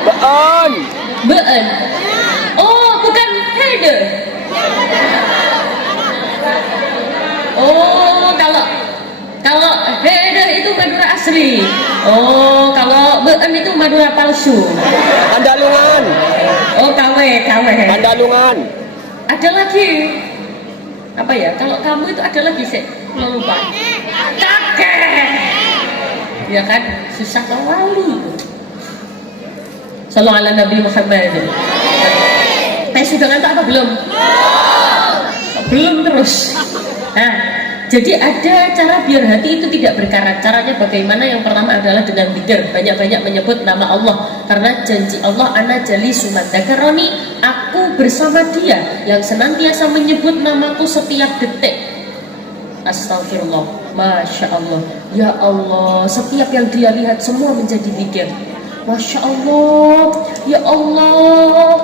Beon. Beun. Oh, bukan hede. Oh, kalau hede itu Madura asli. Oh, kalau beun itu Madura palsu. Pandalungan. Oh, kawe. Pandalungan. Ada lagi. Apa ya? Kalau kamu itu ada lagi sih. Lupa. Kakek. Ya kan? Susah wali. Sallallahu ala Nabi Muhammad. Sudah ngantuk apa belum? Belum terus. Nah, jadi ada cara biar hati itu tidak berkarat. Caranya bagaimana? Yang pertama adalah dengan zikir, banyak-banyak menyebut nama Allah. Karena janji Allah, ana jali sumadzakaroni, aku bersama Dia yang senantiasa menyebut namaku setiap detik. Astagfirullah, Masya Allah, ya Allah, setiap yang Dia lihat semua menjadi zikir. Masya Allah, ya Allah.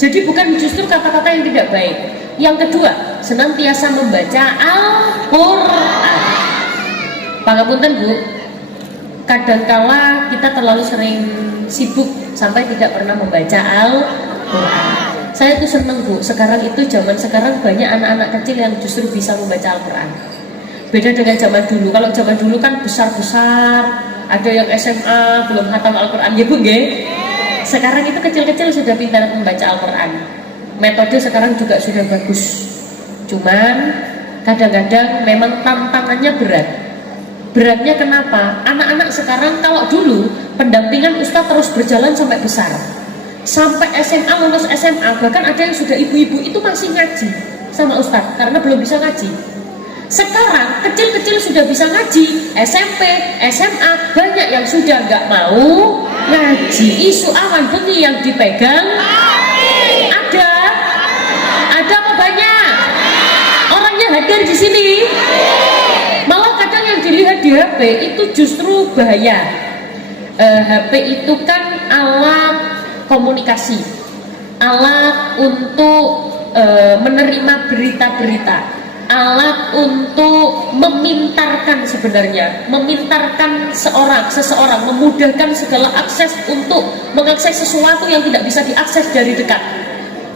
Jadi bukan justru kata-kata yang tidak baik. Yang kedua, senantiasa membaca Al-Quran. Pangapunten Bu, kadangkala kita terlalu sering sibuk sampai tidak pernah membaca Al-Quran. Saya tuh seneng Bu, sekarang itu zaman sekarang banyak anak-anak kecil yang justru bisa membaca Al-Quran. Beda dengan zaman dulu. Kalau zaman dulu kan besar-besar, ada yang SMA belum hatam Al-Quran, ya Bu nggih? Sekarang itu kecil-kecil sudah pintar membaca Al-Quran. Metode sekarang juga sudah bagus. Cuman kadang-kadang memang tantangannya berat. Beratnya kenapa? Anak-anak sekarang, kalau dulu pendampingan Ustadz terus berjalan sampai besar, sampai SMA, lulus SMA. Bahkan ada yang sudah ibu-ibu itu masih ngaji sama Ustadz karena belum bisa ngaji. Sekarang kecil-kecil sudah bisa ngaji, SMP, SMA, banyak yang sudah nggak mau ngaji. Isu awan bengi yang dipegang ada apa banyak? Orangnya hadir di sini. Malah kadang yang dilihat di HP itu justru bahaya. HP itu kan alat komunikasi, alat untuk menerima berita-berita, alat untuk memintarkan, sebenarnya memintarkan seseorang, memudahkan segala akses untuk mengakses sesuatu yang tidak bisa diakses dari dekat.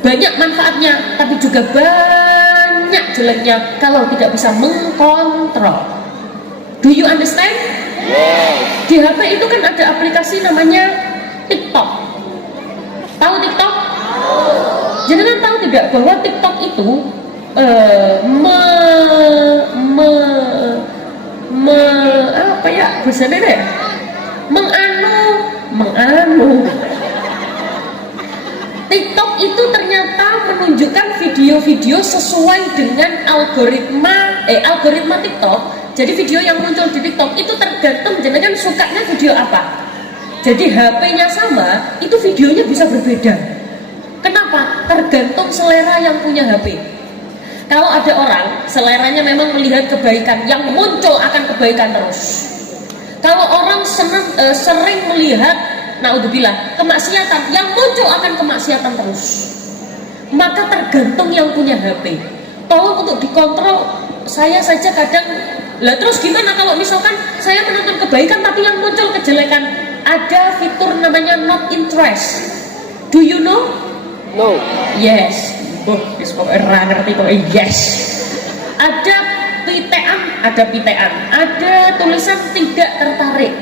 Banyak manfaatnya, tapi juga banyak jeleknya kalau tidak bisa mengkontrol. Do you understand? Yes. Di HP itu kan ada aplikasi namanya TikTok. Tahu TikTok? Jangan tahu tidak bahwa TikTok itu apa ya bahasanya deh, menganu TikTok itu ternyata menunjukkan video-video sesuai dengan algoritma TikTok. Jadi video yang muncul di TikTok itu tergantung jenengan sukanya video apa. Jadi HP-nya sama, itu videonya bisa berbeda. Kenapa? Tergantung selera yang punya HP. Kalau ada orang seleranya memang melihat kebaikan, yang muncul akan kebaikan terus. Kalau orang sering melihat, naudzubillah, kemaksiatan, yang muncul akan kemaksiatan terus. Maka tergantung yang punya HP. Tolong untuk dikontrol. Saya saja kadang, lah terus gimana kalau misalkan saya menonton kebaikan tapi yang muncul kejelekan? Ada fitur namanya not interest. Do you know? No. Yes. Ngerti kok. Yes. Ada pitean, ada tulisan tidak tertarik.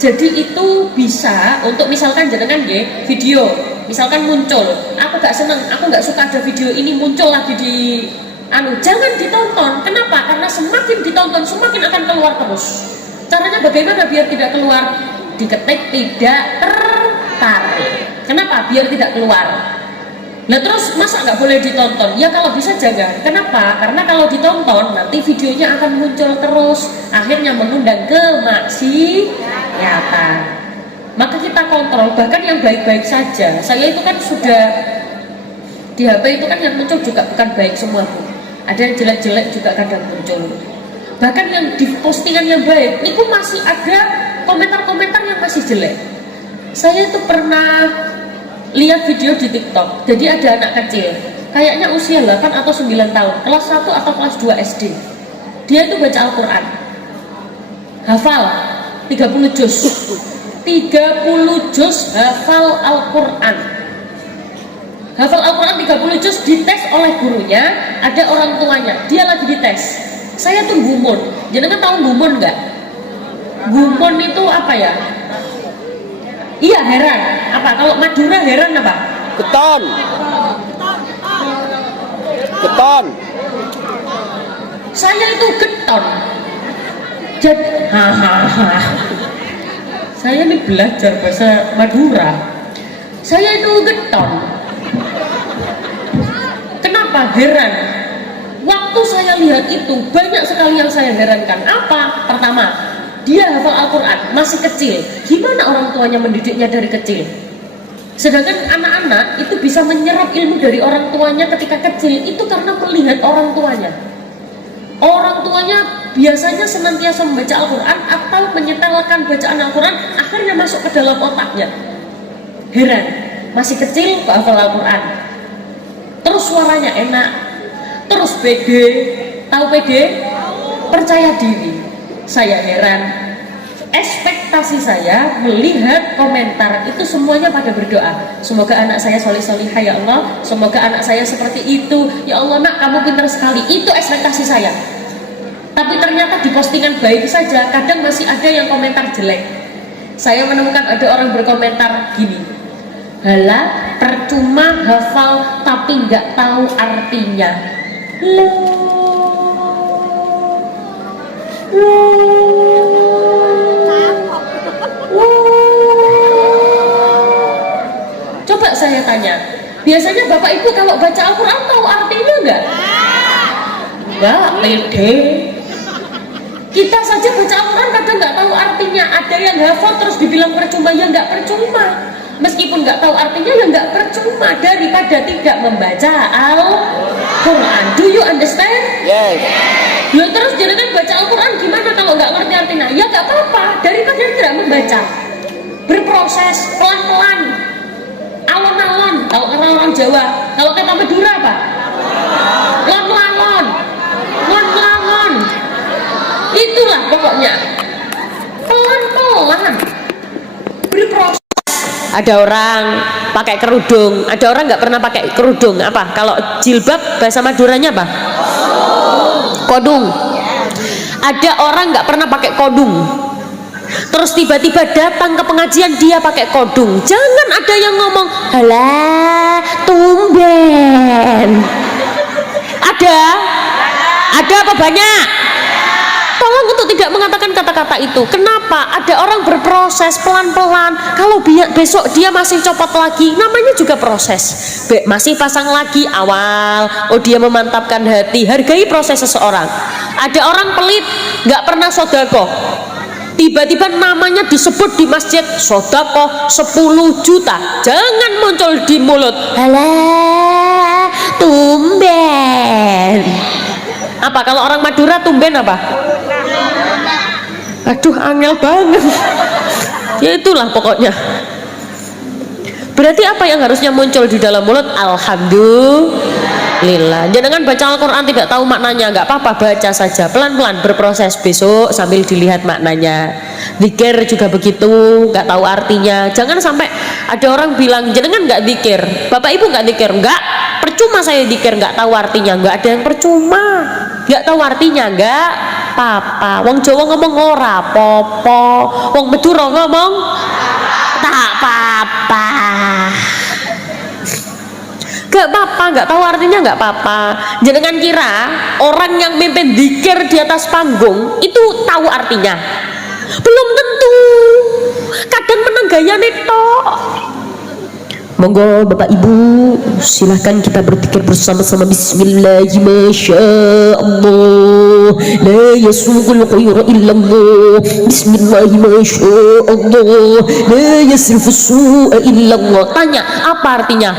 Jadi itu bisa untuk misalkan jenengan nggih video, misalkan muncul, aku gak seneng, aku gak suka ada video ini muncul lagi di jangan ditonton. Kenapa? Karena semakin ditonton semakin akan keluar terus. Caranya bagaimana biar tidak keluar? Diketik tidak tertarik. Kenapa? Biar tidak keluar. Nah terus masa nggak boleh ditonton? Ya kalau bisa jangan. Kenapa? Karena kalau ditonton nanti videonya akan muncul terus, akhirnya mengundang kemaksiatan. Maka kita kontrol, bahkan yang baik-baik saja. Saya itu kan sudah di HP itu kan yang muncul juga bukan baik semua Bu. Ada yang jelek-jelek juga kadang muncul. Bahkan yang di postingan yang baik itu masih ada komentar-komentar yang masih jelek. Saya itu pernah lihat video di TikTok. Jadi ada anak kecil, kayaknya usia 8 atau 9 tahun, kelas 1 atau kelas 2 SD. Dia itu baca Al-Quran, hafal 30 juz. 30 juz hafal Al-Quran. Hafal Al-Quran 30 juz, dites oleh gurunya, ada orang tuanya, dia lagi dites. Saya tuh gumun. Jangan tahu gumun nggak? Gumun itu apa ya? Iya, heran. Apa? Kalau Madura heran apa? Keton. Keton. Saya itu geton. Jadi, saya ini belajar bahasa Madura. Saya itu geton. Kenapa heran? Waktu saya lihat itu banyak sekali yang saya herankan. Apa? Pertama, dia hafal Al-Quran, masih kecil. Gimana orang tuanya mendidiknya dari kecil? Sedangkan anak-anak itu bisa menyerap ilmu dari orang tuanya ketika kecil, itu karena melihat orang tuanya. Orang tuanya biasanya senantiasa membaca Al-Quran atau menyetelkan bacaan Al-Quran, akhirnya masuk ke dalam otaknya. Heran, masih kecil kok hafal Al-Quran. Terus suaranya enak, terus pede. Tahu pede? Percaya diri. Saya heran, ekspektasi saya melihat komentar itu semuanya pada berdoa, semoga anak saya solih-solihah ya Allah, semoga anak saya seperti itu ya Allah, nak kamu pintar sekali. Itu ekspektasi saya. Tapi ternyata di postingan baik saja, kadang masih ada yang komentar jelek. Saya menemukan ada orang berkomentar gini, halah percuma hafal tapi nggak tahu artinya. Coba saya tanya, biasanya Bapak Ibu kalau baca Al-Quran tahu artinya enggak? Enggak, pede. Kita saja baca Al-Quran kadang nggak tahu artinya. Ada yang hafal terus dibilang percuma, ya nggak percuma. Meskipun nggak tahu artinya ya nggak percuma, daripada tidak membaca Al-Quran. Do you understand? Yes. Loh, terus jangan baca Al-Quran gimana kalau nggak ngerti artinya? Ya nggak apa-apa, daripada tidak membaca. Berproses pelan-pelan, alon-alon. Kalau orang Jawa, kalau kata Madura apa? Lon-lalon, lon-lalon. Itulah pokoknya, pelan-pelan, berproses. Ada orang pakai kerudung, ada orang nggak pernah pakai kerudung. Apa? Kalau jilbab bahasa Maduranya apa? Kodung. Ada orang nggak pernah pakai kodung, terus tiba-tiba datang ke pengajian dia pakai kodung. Jangan ada yang ngomong, halah tumben. Ada apa banyak? Tolong untuk tidak mengatakan kata-kata itu. Kenapa? Ada orang berproses pelan-pelan. Kalau besok dia masih copot lagi, namanya juga proses. Masih pasang lagi awal. Oh, dia memantapkan hati. Hargai proses seseorang. Ada orang pelit, nggak pernah sodako. Tiba-tiba namanya disebut di masjid, sodako 10 juta. Jangan muncul di mulut, halah tumben. Apa kalau orang Madura tumben apa? Aduh, angel banget. Ya itulah pokoknya. Berarti apa yang harusnya muncul di dalam mulut? Alhamdulillah. Jangan baca Al-Quran tidak tahu maknanya, nggak apa-apa, baca saja pelan-pelan, berproses, besok sambil dilihat maknanya. Zikir juga begitu, nggak tahu artinya. Jangan sampai ada orang bilang jenengan nggak zikir, Bapak Ibu nggak zikir, nggak percuma saya zikir nggak tahu artinya. Nggak ada yang percuma, nggak tahu artinya, nggak apa-apa. Wong Jawa ngomong ora popo, wong Madura ngomong tak apa-apa. Gak apa-apa, gak tahu artinya gak apa-apa. Jangan kira orang yang mimpin zikir di atas panggung itu tahu artinya. Belum tentu. Kadang menang gaya netok. Monggo Bapak Ibu, silahkan kita berzikir bersama-sama. Bismillahirrahmanirrahim. La yasriqul khayra illallah. Bismillahirrahmanirrahim. La yasrifus su'a illallah. Tanya, apa artinya?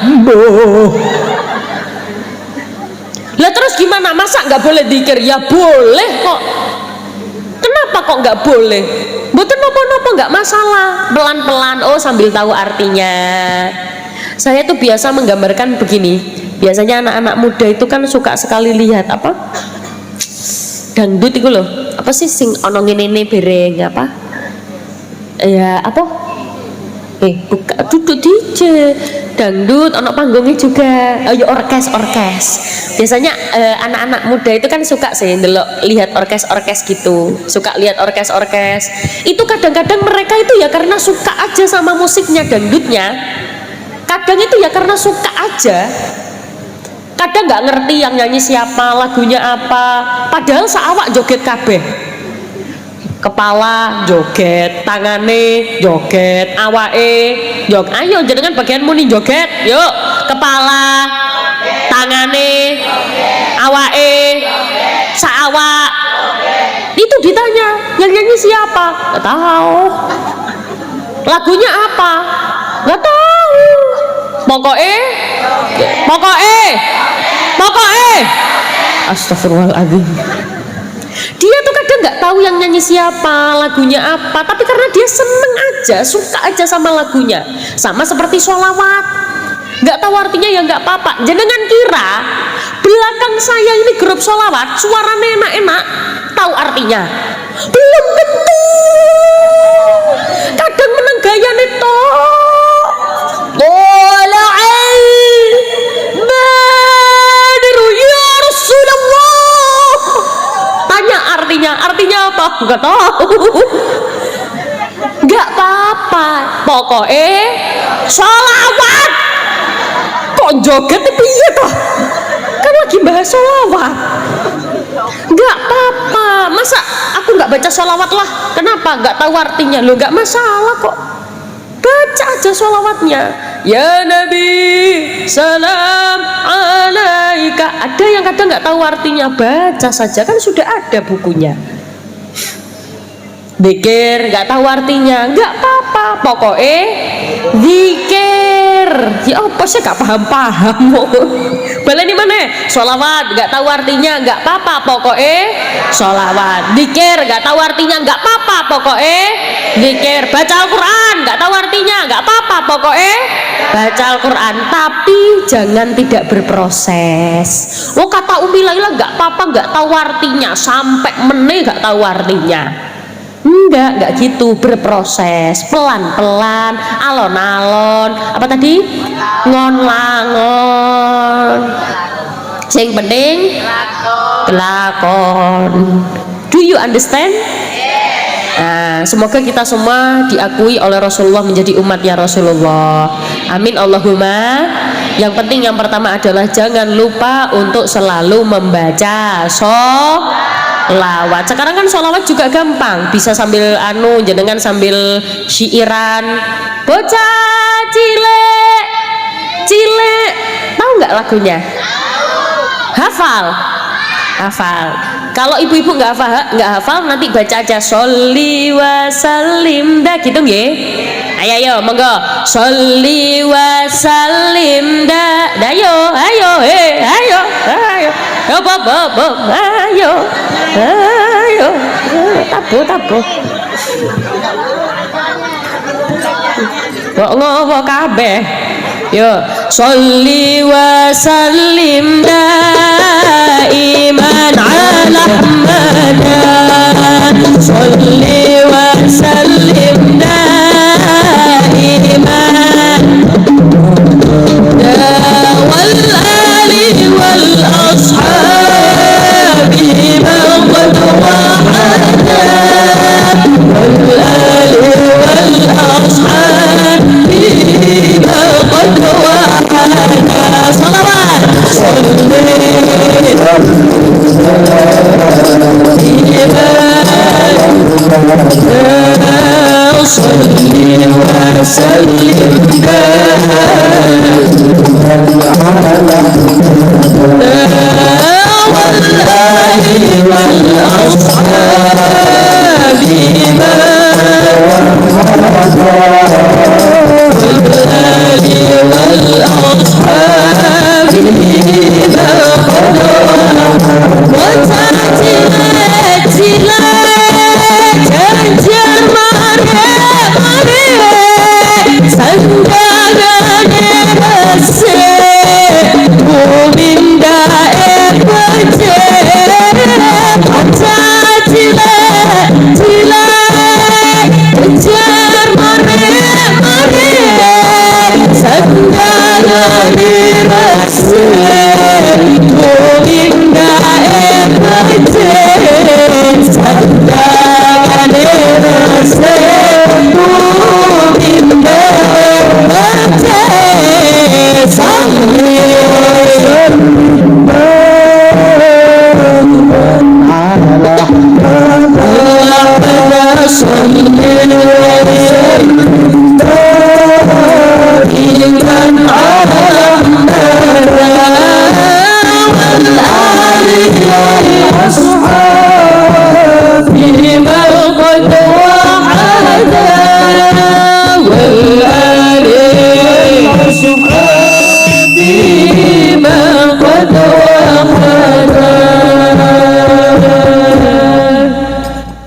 Lah terus gimana? Masa nggak boleh zikir? Ya boleh kok. Kenapa kok nggak boleh? Mboten napa-napa, nggak masalah. Pelan-pelan, oh sambil tahu artinya. Saya tuh biasa menggambarkan begini. Biasanya anak-anak muda itu kan suka sekali lihat apa? Dangdut itu loh. Apa sih sing ono ngene bereng apa? Ya apa? Buka duduk DJ dangdut, ono panggungnya juga. Oh ya orkes. Biasanya anak-anak muda itu kan suka sih ndelok lihat orkes gitu. Suka lihat orkes. Itu kadang-kadang mereka itu ya karena suka aja sama musiknya dangdutnya. Kadang itu ya karena suka aja. Kadang nggak ngerti yang nyanyi siapa, lagunya apa. Padahal saawak joget kabeh. Kepala joget, tangane joget, awake joget. Ayo jenengan bagian muni joget, yuk. Kepala, tangane, awake, saawak. Itu ditanya, yang nyanyi siapa? Nggak tahu. Lagunya apa? Nggak tahu. Pokoknya. Astagfirullahaladzim. Dia tuh kadang nggak tahu yang nyanyi siapa, lagunya apa, tapi karena dia seneng aja, suka aja sama lagunya. Sama seperti sholawat, nggak tahu artinya ya nggak apa-apa. Jenengan kira belakang saya ini grup sholawat, suaranya enak-enak, tahu artinya? Belum tentu. Kadang menang gaya neto. Artinya apa? Nggak tahu. Nggak apa-apa. Pokoknya sholawat. Kok joget itu iya toh? Kan lagi bahas sholawat. Nggak apa-apa. Masa aku nggak baca sholawat lah? Kenapa? Nggak tahu artinya. Loh nggak masalah kok. Baca aja sholawatnya. Ya Nabi salam alaika. Ada yang kadang nggak tahu artinya, baca saja kan sudah ada bukunya. Zikir nggak tahu artinya, nggak apa-apa. Pokoknya zikir. Ya apa sih nggak paham. Baleni mana? Sholawat nggak tahu artinya, nggak apa-apa. Pokoknya sholawat. Zikir nggak tahu artinya, nggak apa-apa. Pokoknya zikir. Baca Al-Quran nggak tahu artinya, nggak apa-apa. Pokoknya baca Al-Quran. Tapi jangan tidak berproses. Oh kata Umi Laila nggak apa-apa, nggak tahu artinya, sampai meneh nggak tahu artinya. Enggak gitu, berproses pelan-pelan, alon-alon, apa tadi? Ngon-langon. Sing penting kelakon. Do you understand? Nah, semoga kita semua diakui oleh Rasulullah menjadi umatnya Rasulullah. Amin Allahumma. Yang penting yang pertama adalah jangan lupa untuk selalu membaca sholawat. Sekarang kan sholawat juga gampang, bisa sambil jenengan sambil syiiran. Bocah cilik, tahu nggak lagunya? Hafal. Kalau ibu-ibu nggak hafal, nanti baca aja sholli wa sallim dah gitu nggih. Ayo monggo sholli wa sallim dah. Ayo tabuh kok ngopo kabeh. Yo sholli wa sallim daiman ala Ahmad. Sholli wa sallim daiman wal ali wal ashabi man qad wahada wal ali wal ashabi man qad wahada. Salawat صلي وسلم والآل والأصحاب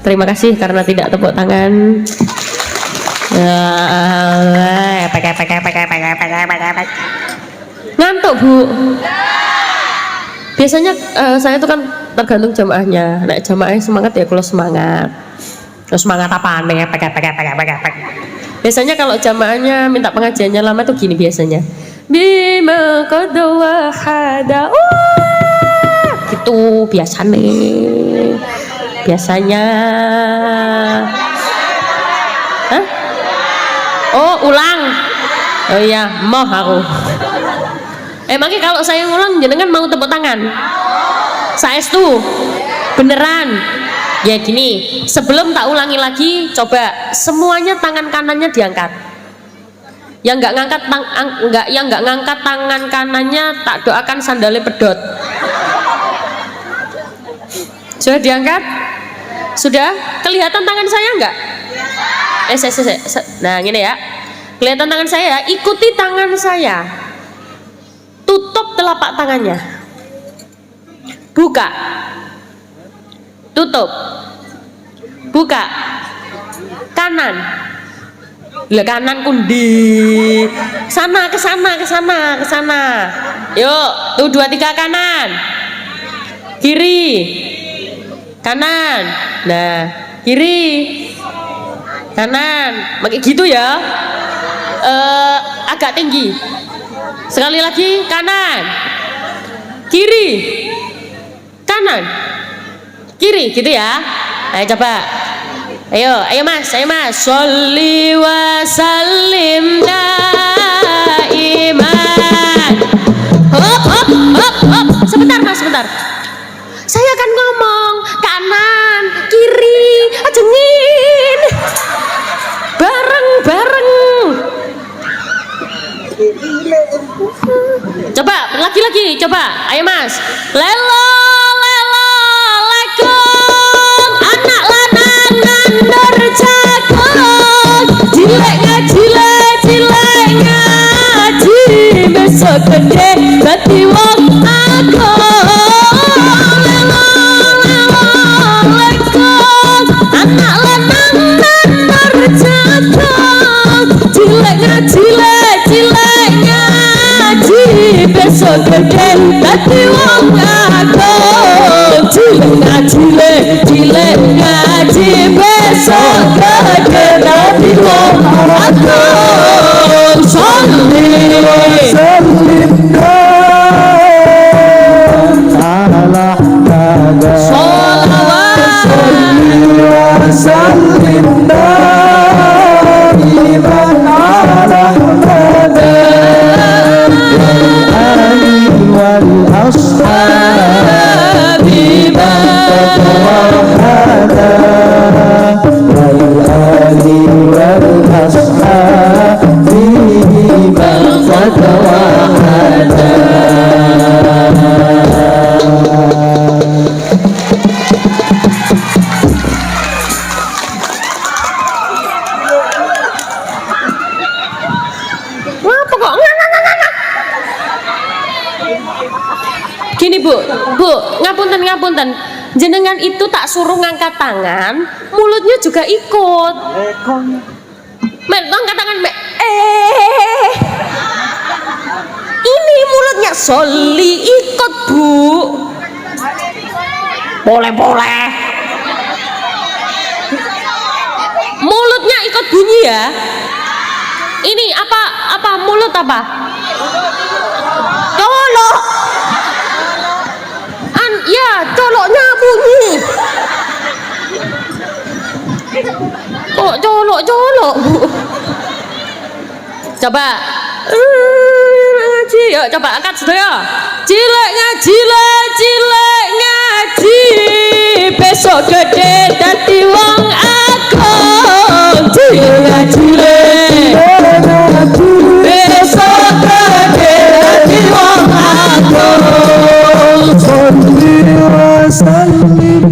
Terima kasih karena tidak tepuk tangan. Ngantuk Bu? Biasanya saya itu kan tergantung jamaahnya. Nek jamaahnya semangat ya kalau semangat. Terus semangat apa nih? Biasanya kalau jamaahnya minta pengajiannya lama tuh gini biasanya. Bima qad wahada. Gitu biasanya. Hah? Oh, ulang. Oh iya, mau aku. Emangnya kalau saya ngulang jenengan mau tepuk tangan? Saestu. Beneran. Ya gini, sebelum tak ulangi lagi, coba semuanya tangan kanannya diangkat. Yang nggak ngangkat tangan kanannya tak doakan sandalnya pedot. Sudah diangkat? Sudah? Kelihatan tangan saya enggak? Nah gini ya, kelihatan tangan saya, ikuti tangan saya, tutup telapak tangannya, buka, tutup, buka, kanan, kanan kundi, sana ke sana, yuk, tuh 2 3 kanan, kiri, kanan, nah kiri, kanan, pakai gitu ya, agak tinggi, sekali lagi kanan, kiri, kanan, kiri, gitu ya. Ayo coba, ayo mas, sholli wa sallim daiman. Hop, sebentar mas, sebentar. Saya akan ngomong kanan, kiri, ajengin, bareng. Coba, lagi, coba, ayo mas. Lelo, lekum, anak lanang nandor jagung, jilek ngaji, besok gede, bati wong aku. Anak lanang nandor jagung, jilek ngaji, besok gede dadi wong agung. Jilek ngaji, besok gede dadi wong agung. Sholli gini Bu, ngapunten, jenengan itu tak suruh ngangkat tangan, mulutnya juga ikut. Angkat tangan, ini mulutnya sholli ikut Bu. Boleh. Mulutnya ikut bunyi ya. Ini apa mulut apa? Colok. Ya, coloknya bunyi. Kok colok-colok, Bu? Coba. Ngaji, yuk coba angkat sedaya. Cilek ngaji, cilek ngaji. Besok gede dadi wong agung. Cilek ngaji, besok gede dadi wong agung. Salli wa sallim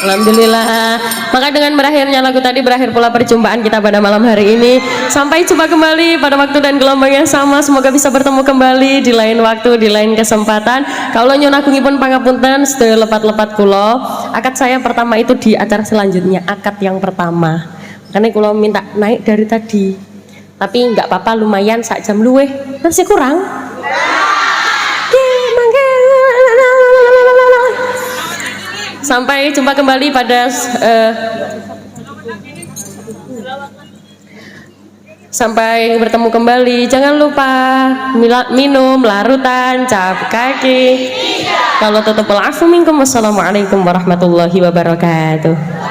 Alhamdulillah. Maka dengan berakhirnya lagu tadi berakhir pula perjumpaan kita pada malam hari ini. Sampai jumpa kembali pada waktu dan gelombang yang sama. Semoga bisa bertemu kembali di lain waktu, di lain kesempatan. Kalau nyun agungipun pangapunten sedaya lepat-lepat kula. Akad saya pertama itu di acara selanjutnya, akad yang pertama. Makanya kula minta naik dari tadi. Tapi nggak apa-apa, lumayan sak jam luweh. Masih kurang? Sampai jumpa kembali pada sampai bertemu kembali. Jangan lupa minum larutan cap kaki. Kalau tutup afu minkum. Wassalamualaikum warahmatullahi wabarakatuh.